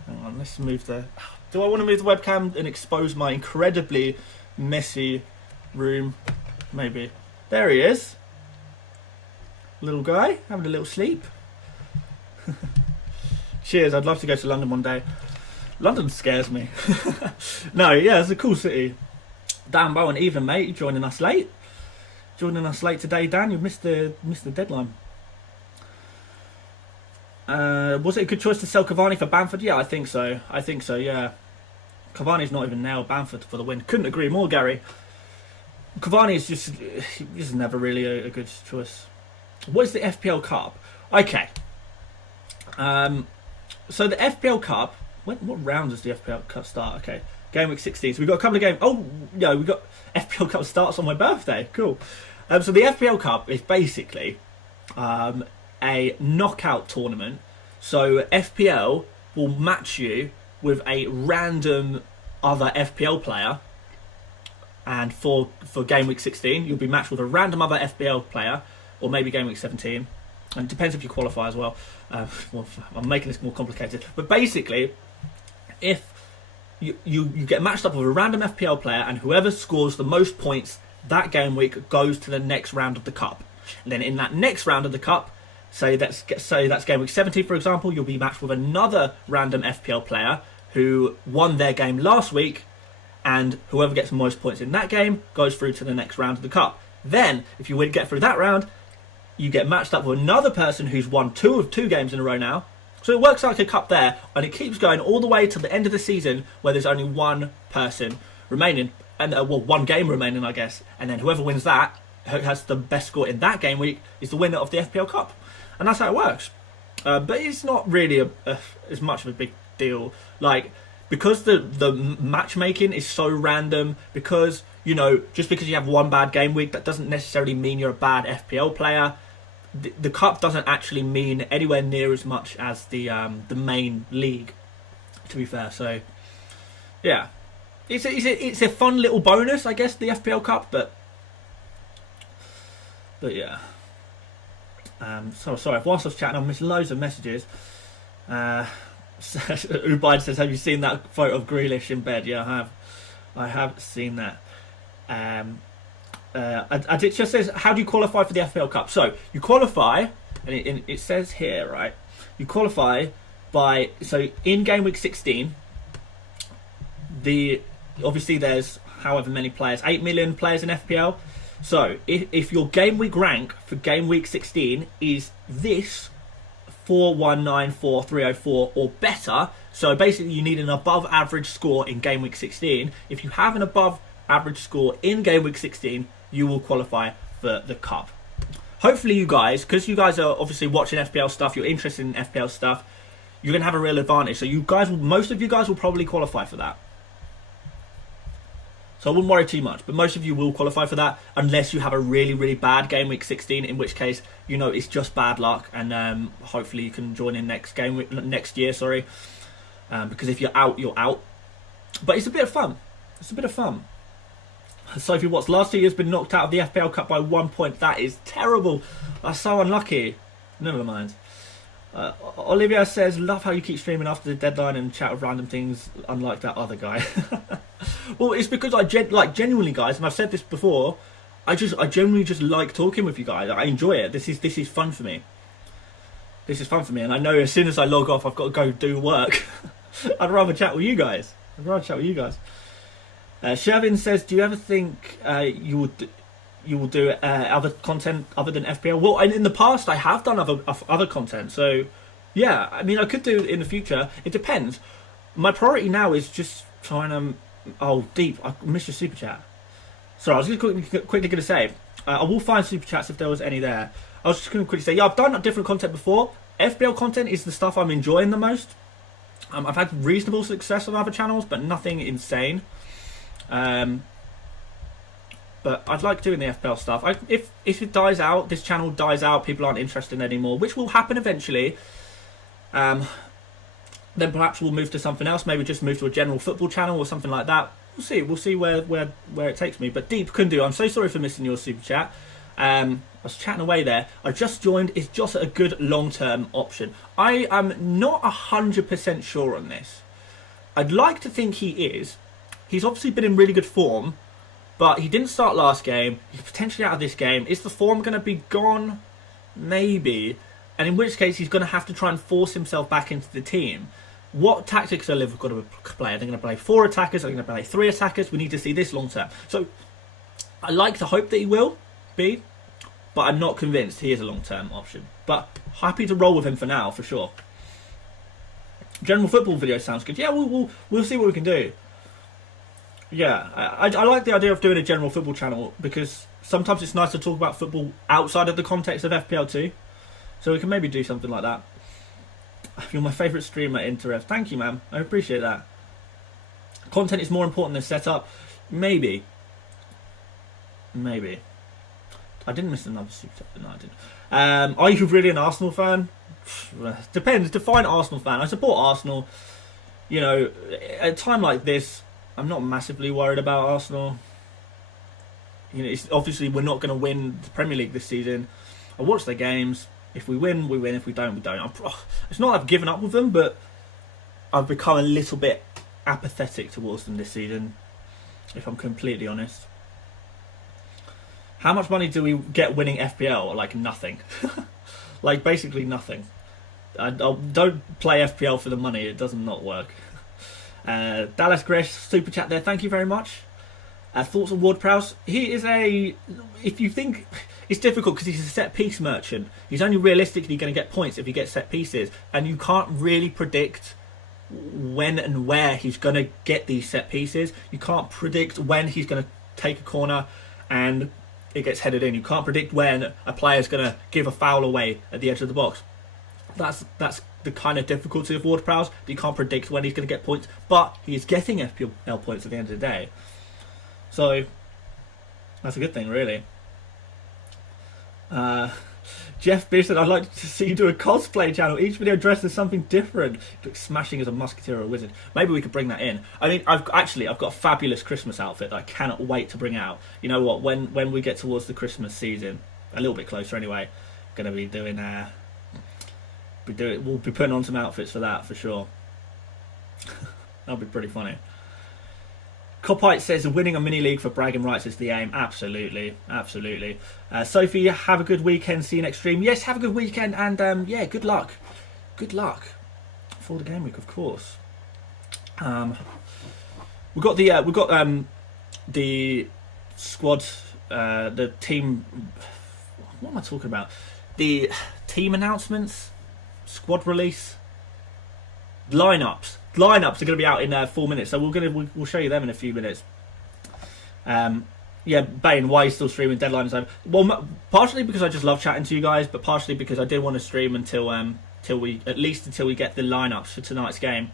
Hang on, let's move the... Do I want to move the webcam and expose my incredibly messy room? Maybe. There he is. Little guy, having a little sleep. Cheers, I'd love to go to London one day. London scares me. No, yeah, it's a cool city. Dan Bowen, evening, mate. You joining us late? Joining us late today, Dan. You missed the deadline. Was it a good choice to sell Cavani for Bamford? Yeah, I think so. Yeah. Cavani's not even nailed Bamford for the win. Couldn't agree more, Gary. Cavani is just never really a good choice. What is the FPL Cup? Okay. So the FPL Cup. What round does the FPL Cup start? Okay. Gameweek 16. So we've got a couple of games. Oh, no, we've got FPL Cup starts on my birthday. Cool. So the FPL Cup is basically a knockout tournament. So FPL will match you with a random other FPL player. And for Gameweek 16, you'll be matched with a random other FPL player. Or maybe Gameweek 17. And it depends if you qualify as well. Well, I'm making this more complicated. But basically, if you get matched up with a random FPL player, and whoever scores the most points that game week goes to the next round of the cup. And then in that next round of the cup, say that's game week 17, for example, you'll be matched with another random FPL player who won their game last week, and whoever gets the most points in that game goes through to the next round of the cup. Then, if you get through that round, you get matched up with another person who's won two games in a row now. So it works like a cup there, and it keeps going all the way to the end of the season where there's only one person remaining, and one game remaining, I guess. And then whoever wins that, who has the best score in that game week, is the winner of the FPL Cup. And that's how it works. But it's not really as much of a big deal. Like, because the matchmaking is so random, because, you know, just because you have one bad game week, that doesn't necessarily mean you're a bad FPL player. The cup doesn't actually mean anywhere near as much as the main league, to be fair. So, yeah, it's a fun little bonus, I guess, the FPL Cup. But yeah. So sorry, whilst I was chatting, I missed loads of messages. Ubaid says, "Have you seen that photo of Grealish in bed?" Yeah, I have seen that. It just says, how do you qualify for the FPL Cup? So you qualify, and it says here, right? You qualify by, so in game week 16, obviously there's however many players, 8 million players in FPL. So if your game week rank for game week 16 is this 4194,304 or better, so basically you need an above average score in game week 16. If you have an above average score in game week 16, you will qualify for the cup. Hopefully you guys, because you guys are obviously watching FPL stuff, you're interested in FPL stuff, you're going to have a real advantage. So most of you guys will probably qualify for that. So I wouldn't worry too much, but most of you will qualify for that, unless you have a really, really bad game week 16, in which case, you know, it's just bad luck, and hopefully you can join in next year, because if you're out, you're out. But it's a bit of fun. Sophie Watts, last 2 years been knocked out of the FPL Cup by 1 point. That is terrible. That's so unlucky. Never mind. Olivia says, love how you keep streaming after the deadline and chat of random things, unlike that other guy. Well, it's because I genuinely, guys, and I've said this before, I genuinely just like talking with you guys. I enjoy it. This is fun for me. And I know as soon as I log off, I've got to go do work. I'd rather chat with you guys. Shervin says, do you ever think you will do other content other than FPL? Well, in the past I have done other content, so yeah, I mean, I could do it in the future. It depends. my priority now is just trying to... Oh, Deep, I missed your super chat. Sorry, I was just quickly going to say, I will find super chats if there was any there. I was just going to quickly say, yeah, I've done different content before. FPL content is the stuff I'm enjoying the most. I've had reasonable success on other channels, but nothing insane. But I'd like doing the FPL stuff. If it dies out, this channel dies out, people aren't interested anymore, which will happen eventually. Then perhaps we'll move to something else. Maybe just move to a general football channel or something like that. We'll see. We'll see where it takes me. But Deep couldn't do. I'm so sorry for missing your super chat. I was chatting away there. I just joined. Is Jota a good long-term option? I am not 100% sure on this. I'd like to think he is. He's obviously been in really good form, but he didn't start last game. He's potentially out of this game. Is the form going to be gone? Maybe. And in which case, he's going to have to try and force himself back into the team. What tactics are Liverpool going to play? Are they going to play 4 attackers? Are they going to play 3 attackers? We need to see this long term. So, I like to hope that he will be, but I'm not convinced he is a long term option. But happy to roll with him for now, for sure. General football video sounds good. Yeah, we'll see what we can do. Yeah, I like the idea of doing a general football channel because sometimes it's nice to talk about football outside of the context of FPL too. So we can maybe do something like that. You're my favourite streamer, Interrev. Thank you, man. I appreciate that. Content is more important than setup. Maybe. I didn't miss another super chat. No, I didn't. Are you really an Arsenal fan? Depends. Define Arsenal fan. I support Arsenal. You know, at a time like this, I'm not massively worried about Arsenal. You know, it's obviously we're not going to win the Premier League this season. I watch their games. If we win, we win. If we don't, we don't. It's not that I've given up with them, but I've become a little bit apathetic towards them this season, if I'm completely honest. How much money do we get winning FPL? Like nothing. Like basically nothing. I don't play FPL for the money. It does not work. Dallas Grish, super chat there. Thank you very much. Thoughts on Ward-Prowse? He is a... If you think... It's difficult because he's a set-piece merchant. He's only realistically going to get points if he gets set pieces. And you can't really predict when and where he's going to get these set pieces. You can't predict when he's going to take a corner and it gets headed in. You can't predict when a player's going to give a foul away at the edge of the box. That's the kind of difficulty of Ward-Prowse. You can't predict when he's going to get points. But he's getting FPL points at the end of the day. So, that's a good thing, really. Jeff Beerson, I'd like to see you do a cosplay channel. Each video dressed as something different. Like smashing as a musketeer or a wizard. Maybe we could bring that in. I mean, I've got a fabulous Christmas outfit that I cannot wait to bring out. You know what? When we get towards the Christmas season, a little bit closer anyway, going to be doing. We'll be putting on some outfits for that for sure. That'll be pretty funny. Copite says winning a mini league for bragging rights is the aim. Absolutely, absolutely. Sophie, have a good weekend. See you next stream. Yes, have a good weekend, and yeah, good luck. Good luck for the game week, of course. We've got the squad, the team. What am I talking about? The team announcements, squad release, lineups. Lineups are going to be out in 4 minutes, so we'll show you them in a few minutes. Yeah, Bane, why are you still streaming? Deadline is over. Well, partially because I just love chatting to you guys, but partially because I did want to stream until we get the lineups for tonight's game.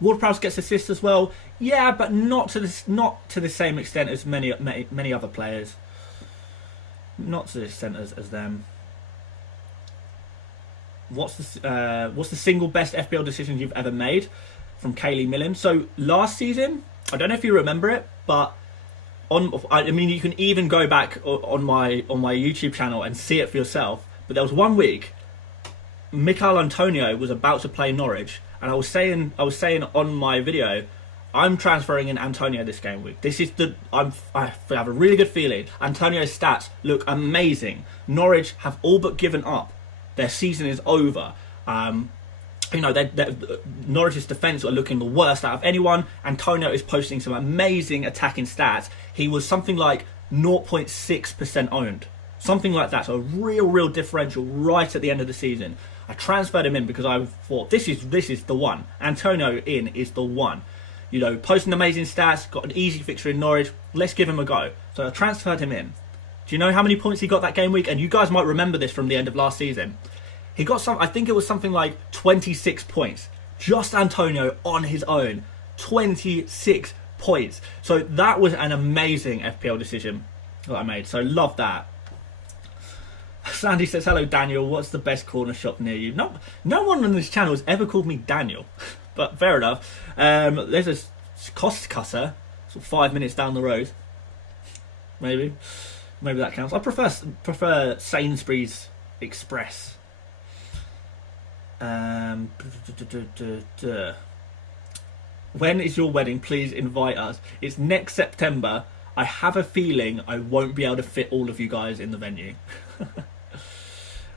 Ward-Prowse gets assists as well, yeah, but not to the same extent as many other players. Not to the extent as them. What's the single best FPL decision you've ever made? From Kaylee Millen. So last season, I don't know if you remember it, but I mean you can even go back on my YouTube channel and see it for yourself. But there was 1 week, Mikel Antonio was about to play Norwich, and I was saying on my video, I'm transferring in Antonio this game week. This is I have a really good feeling. Antonio's stats look amazing. Norwich have all but given up. Their season is over. You know, Norwich's defence are looking the worst out of anyone. Antonio is posting some amazing attacking stats. He was something like 0.6% owned. Something like that. So a real differential right at the end of the season. I transferred him in because I thought this is the one. Antonio in is the one. You know, posting amazing stats, got an easy fixture in Norwich. Let's give him a go. So I transferred him in. Do you know how many points he got that game week? And you guys might remember this from the end of last season. He got I think it was something like 26 points. Just Antonio on his own. 26 points. So that was an amazing FPL decision that I made. So love that. Sandy says, hello Daniel, what's the best corner shop near you? No one on this channel has ever called me Daniel. But fair enough. There's a cost cutter, sort of 5 minutes down the road. Maybe that counts. I prefer Sainsbury's Express. When is your wedding? Please invite us. It's next September. I have a feeling I won't be able to fit all of you guys in the venue.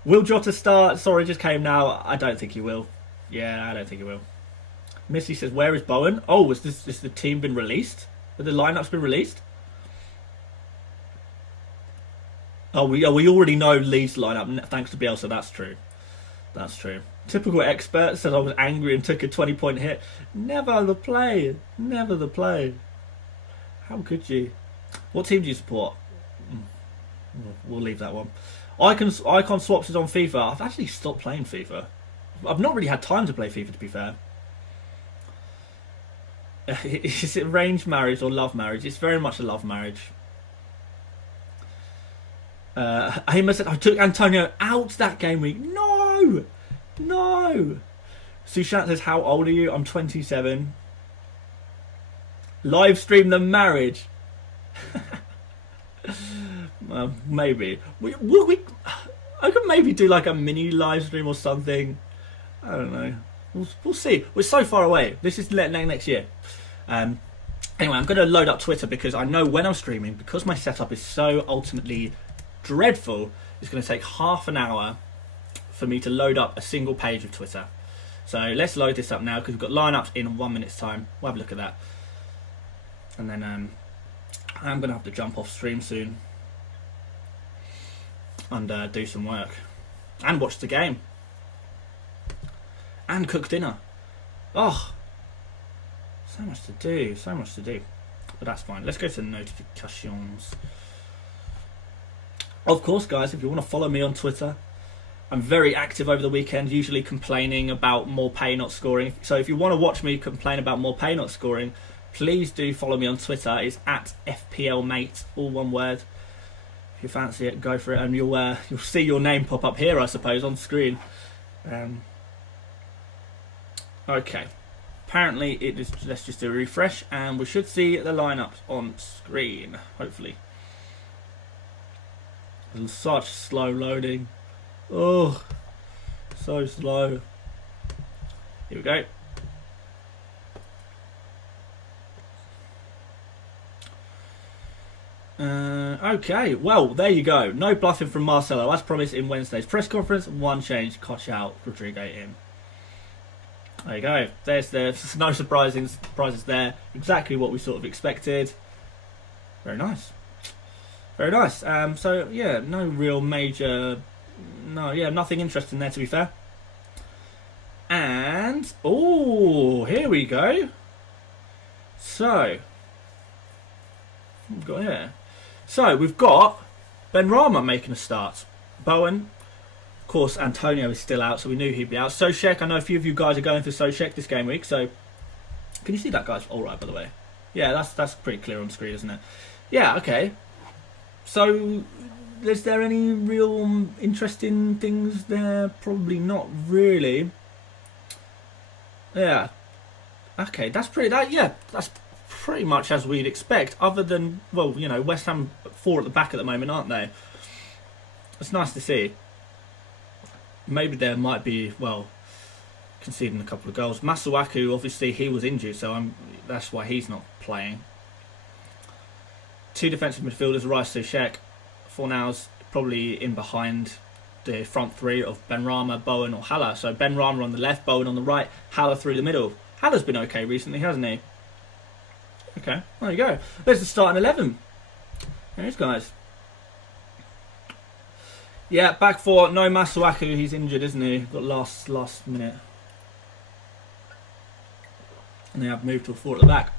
Will Jota start? Sorry, just came now. I don't think he will. Yeah, I don't think he will. Missy says, where is Bowen? Oh, has the team been released? Have the lineups been released? Oh, we already know Leeds lineup thanks to Bielsa. That's true. That's true. Typical expert says I was angry and took a 20-point hit. Never the play. Never the play. How could you? What team do you support? We'll leave that one. Icon swaps is on FIFA. I've actually stopped playing FIFA. I've not really had time to play FIFA, to be fair. Is it arranged marriage or love marriage? It's very much a love marriage. Amos said, I took Antonio out that game week. No! Sushant says, how old are you? I'm 27. Live stream the marriage. Maybe. I could maybe do like a mini live stream or something. I don't know. We'll see. We're so far away. This is next year. Anyway, I'm going to load up Twitter because I know when I'm streaming, because my setup is so ultimately dreadful, it's going to take half an hour for me to load up a single page of Twitter. So let's load this up now because we've got lineups in 1 minute's time. We'll have a look at that. And then I'm going to have to jump off stream soon and do some work. And watch the game. And cook dinner. Oh, so much to do, but that's fine. Let's go to notifications. Of course, guys, if you want to follow me on Twitter, I'm very active over the weekend, usually complaining about more pay not scoring. So if you want to watch me complain about more pay not scoring, please do follow me on Twitter. It's at FPLmate, all one word. If you fancy it, go for it, and you'll see your name pop up here, I suppose, on screen. Okay, apparently it is. Let's just do a refresh, and we should see the lineups on screen. Hopefully, it's such slow loading. Oh, so slow. Here we go. Okay, well, there you go. No bluffing from Marcelo, as promised in Wednesday's press conference. One change, Koch out, Rodrigo in. There you go. There's no surprises there. Exactly what we sort of expected. Very nice. Very nice. So, yeah, no real major... No, yeah, nothing interesting there, to be fair. And... Oh, here we go. So... We've got here. So, we've got Benrahma making a start. Bowen. Of course, Antonio is still out, so we knew he'd be out. Soucek, I know a few of you guys are going for Soucek this game week, so... Can you see that, guys? All right, by the way. Yeah, that's pretty clear on screen, isn't it? Yeah, okay. So, is there any real interesting things there? Probably not really. Yeah. Okay, that's pretty much as we'd expect, other than, well, you know, West Ham 4 at the back at the moment, aren't they? It's nice to see. Maybe there might be, well, conceding a couple of goals. Masuaku, obviously, he was injured, so that's why he's not playing. 2 defensive midfielders, Rice, Soucek. Fornals probably in behind the front 3 of Benrahma, Bowen or Haller. So Benrahma on the left, Bowen on the right, Haller through the middle. Haller's been okay recently, hasn't he? Okay, there you go. There's the starting 11. There it is, guys. Yeah, back for no Masuaku. He's injured, isn't he? Got last minute. And they have moved to a 4 at the back.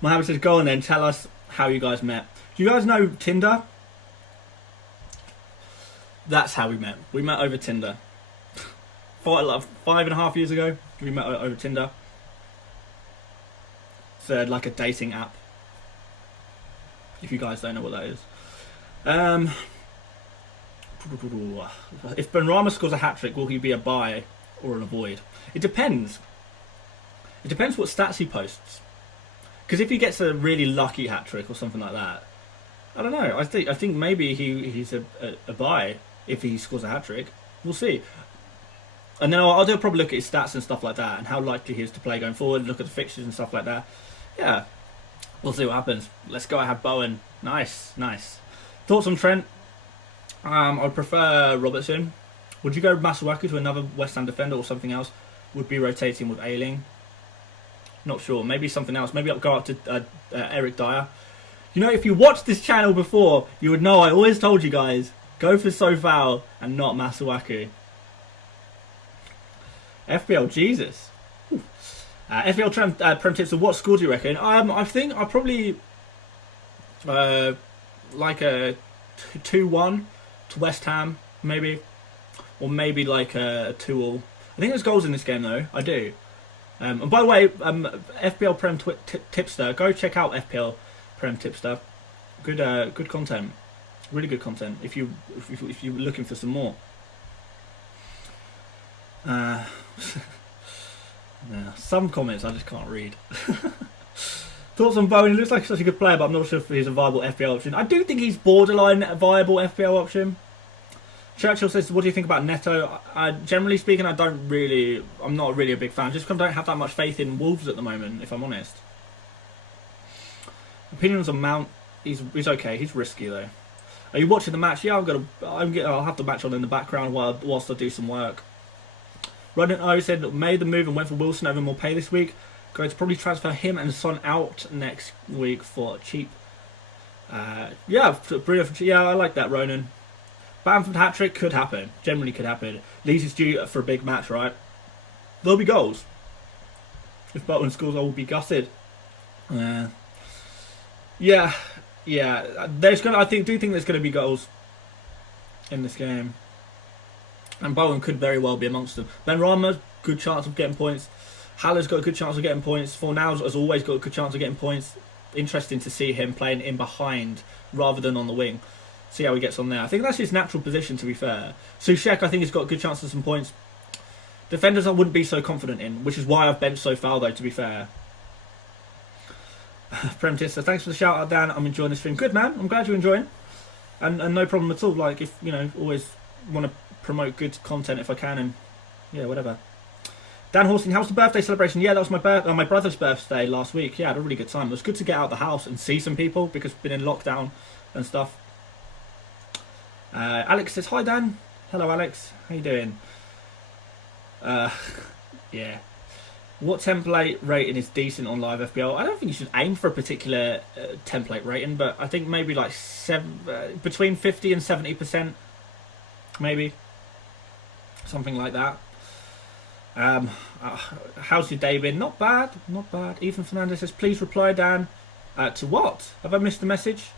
Mohammed says, go on then, tell us how you guys met. Do you guys know Tinder? That's how we met. We met over Tinder. 5.5 years ago, we met over Tinder. It's like a dating app. If you guys don't know what that is. If Benrahma scores a hat-trick, will he be a buy or an avoid? It depends. It depends what stats he posts. Because if he gets a really lucky hat-trick or something like that, I don't know. I think maybe he's a buy if he scores a hat-trick. We'll see. And then I'll probably look at his stats and stuff like that and how likely he is to play going forward, look at the fixtures and stuff like that. Yeah, we'll see what happens. Let's go ahead, Bowen. Nice. Thoughts on Trent? I'd prefer Robertson. Would you go Masuaku to another West Ham defender or something else? Would be rotating with Ayling. Not sure. Maybe something else. Maybe I'll go up to Eric Dyer. You know, if you watched this channel before, you would know I always told you guys, go for Sofal and not Masuaku. FPL, Jesus. FPL Prem tips, so what score do you reckon? I think I'll probably like a 2-1 to West Ham, maybe. Or maybe like a 2-all. I think there's goals in this game though, I do. And by the way, FPL Prem Tipster, go check out FPL Prem Tipster. Good content, really good content. If you're looking for some more. Yeah, some comments I just can't read. Thoughts on Bowen? He looks like such a good player, but I'm not sure if he's a viable FPL option. I do think he's borderline a viable FPL option. Churchill says, what do you think about Neto? Generally speaking, I'm not really a big fan. Just because I don't have that much faith in Wolves at the moment, if I'm honest. Opinions on Mount, he's okay. He's risky though. Are you watching the match? Yeah, I'll have the match on in the background whilst I do some work. Rodden O said, made the move and went for Wilson over more pay this week. Going to probably transfer him and Son out next week for cheap. Yeah, brilliant. Yeah, I like that, Ronan. Bamford hat-trick could happen. Generally could happen. Leeds is due for a big match, right? There'll be goals. If Bolton scores, I will be gutted. Yeah. I do think there's going to be goals in this game. And Bowen could very well be amongst them. Benrahma, good chance of getting points. Haller's got a good chance of getting points. Fornals has always got a good chance of getting points. Interesting to see him playing in behind rather than on the wing. See how he gets on there. I think that's his natural position, to be fair. Soucek, I think, has got a good chance of some points. Defenders I wouldn't be so confident in, which is why I've benched so far, though, to be fair. Premtis, so thanks for the shout out, Dan. I'm enjoying the stream. Good, man. I'm glad you're enjoying. And no problem at all. Like, if, always want to promote good content if I can, and yeah, whatever. Dan Horsing, how's the birthday celebration? Yeah, that was my brother's birthday last week. Yeah, I had a really good time. It was good to get out of the house and see some people because we've been in lockdown and stuff. Alex says, hi Dan. Hello Alex, how you doing? Yeah. What template rating is decent on live FPL? I don't think you should aim for a particular template rating, but I think maybe like between 50 and 70%, maybe. Something like that. How's your day been? Not bad. Ethan Fernandez says, please reply, Dan. To what? Have I missed a message?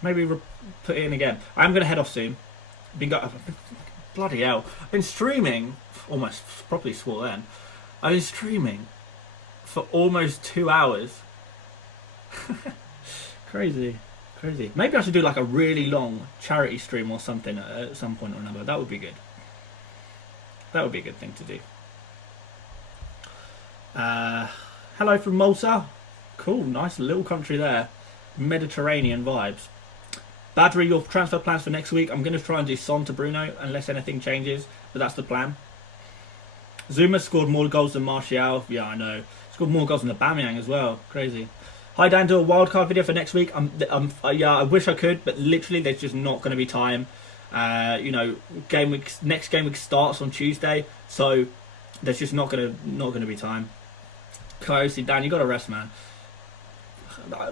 Maybe put it in again. I'm going to head off soon. Bloody hell. I've been streaming, almost probably swore then. I've been streaming for almost 2 hours. Crazy. Maybe I should do like a really long charity stream or something at some point or another. That would be good. That would be a good thing to do. Hello from Malta. Cool, nice little country there. Mediterranean vibes. Badri, your transfer plans for next week. I'm going to try and do Son to Bruno unless anything changes, but that's the plan. Zuma scored more goals than Martial. Yeah, I know. Scored more goals than Aubameyang as well. Crazy. Hi Dan, do a wildcard video for next week. Yeah, I wish I could, but literally there's just not going to be time. Next game week starts on Tuesday, so there's just not going to be time. Coyote, Dan, you got to rest, man.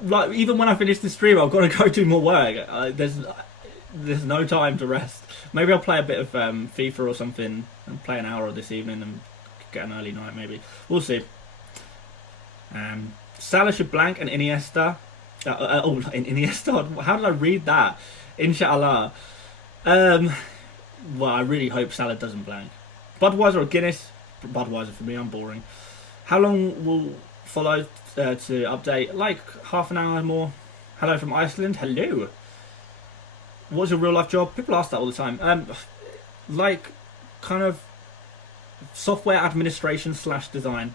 Like, even when I finish the stream, I've got to go do more work. There's no time to rest. Maybe I'll play a bit of FIFA or something and play an hour this evening and get an early night, maybe. We'll see. Salah should blank and Iniesta. Iniesta? How did I read that? Inshallah. Well, I really hope Salah doesn't blank. Budweiser or Guinness? Budweiser for me, I'm boring. How long will follow to update? Like half an hour more. Hello from Iceland. Hello. What's your real life job? People ask that all the time. Like kind of software administration / design.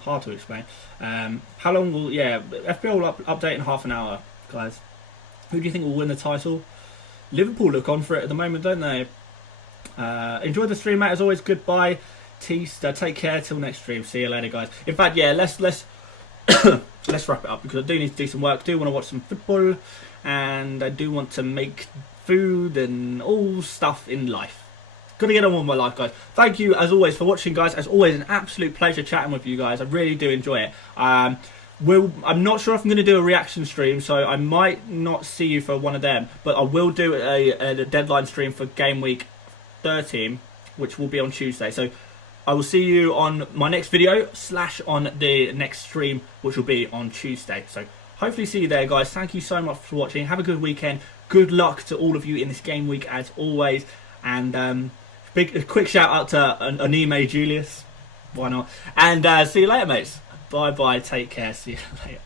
Hard to explain. How long will... Yeah, FPL will update in half an hour, guys. Who do you think will win the title? Liverpool look on for it at the moment, don't they? Enjoy the stream, mate. As always, goodbye. Teast, take care till next stream. See you later, guys. In fact, yeah, let's let's wrap it up because I do need to do some work. I do want to watch some football, and I do want to make food and all stuff in life. Got to get on with my life, guys. Thank you, as always, for watching, guys. As always, an absolute pleasure chatting with you guys. I really do enjoy it. I'm not sure if I'm going to do a reaction stream, so I might not see you for one of them. But I will do a deadline stream for Game Week 13, which will be on Tuesday. So I will see you on my next video / on the next stream, which will be on Tuesday. So hopefully see you there, guys. Thank you so much for watching. Have a good weekend. Good luck to all of you in this game week, as always. And a quick shout out to Anime Julius. Why not? And see you later, mates. Bye bye. Take care. See you later.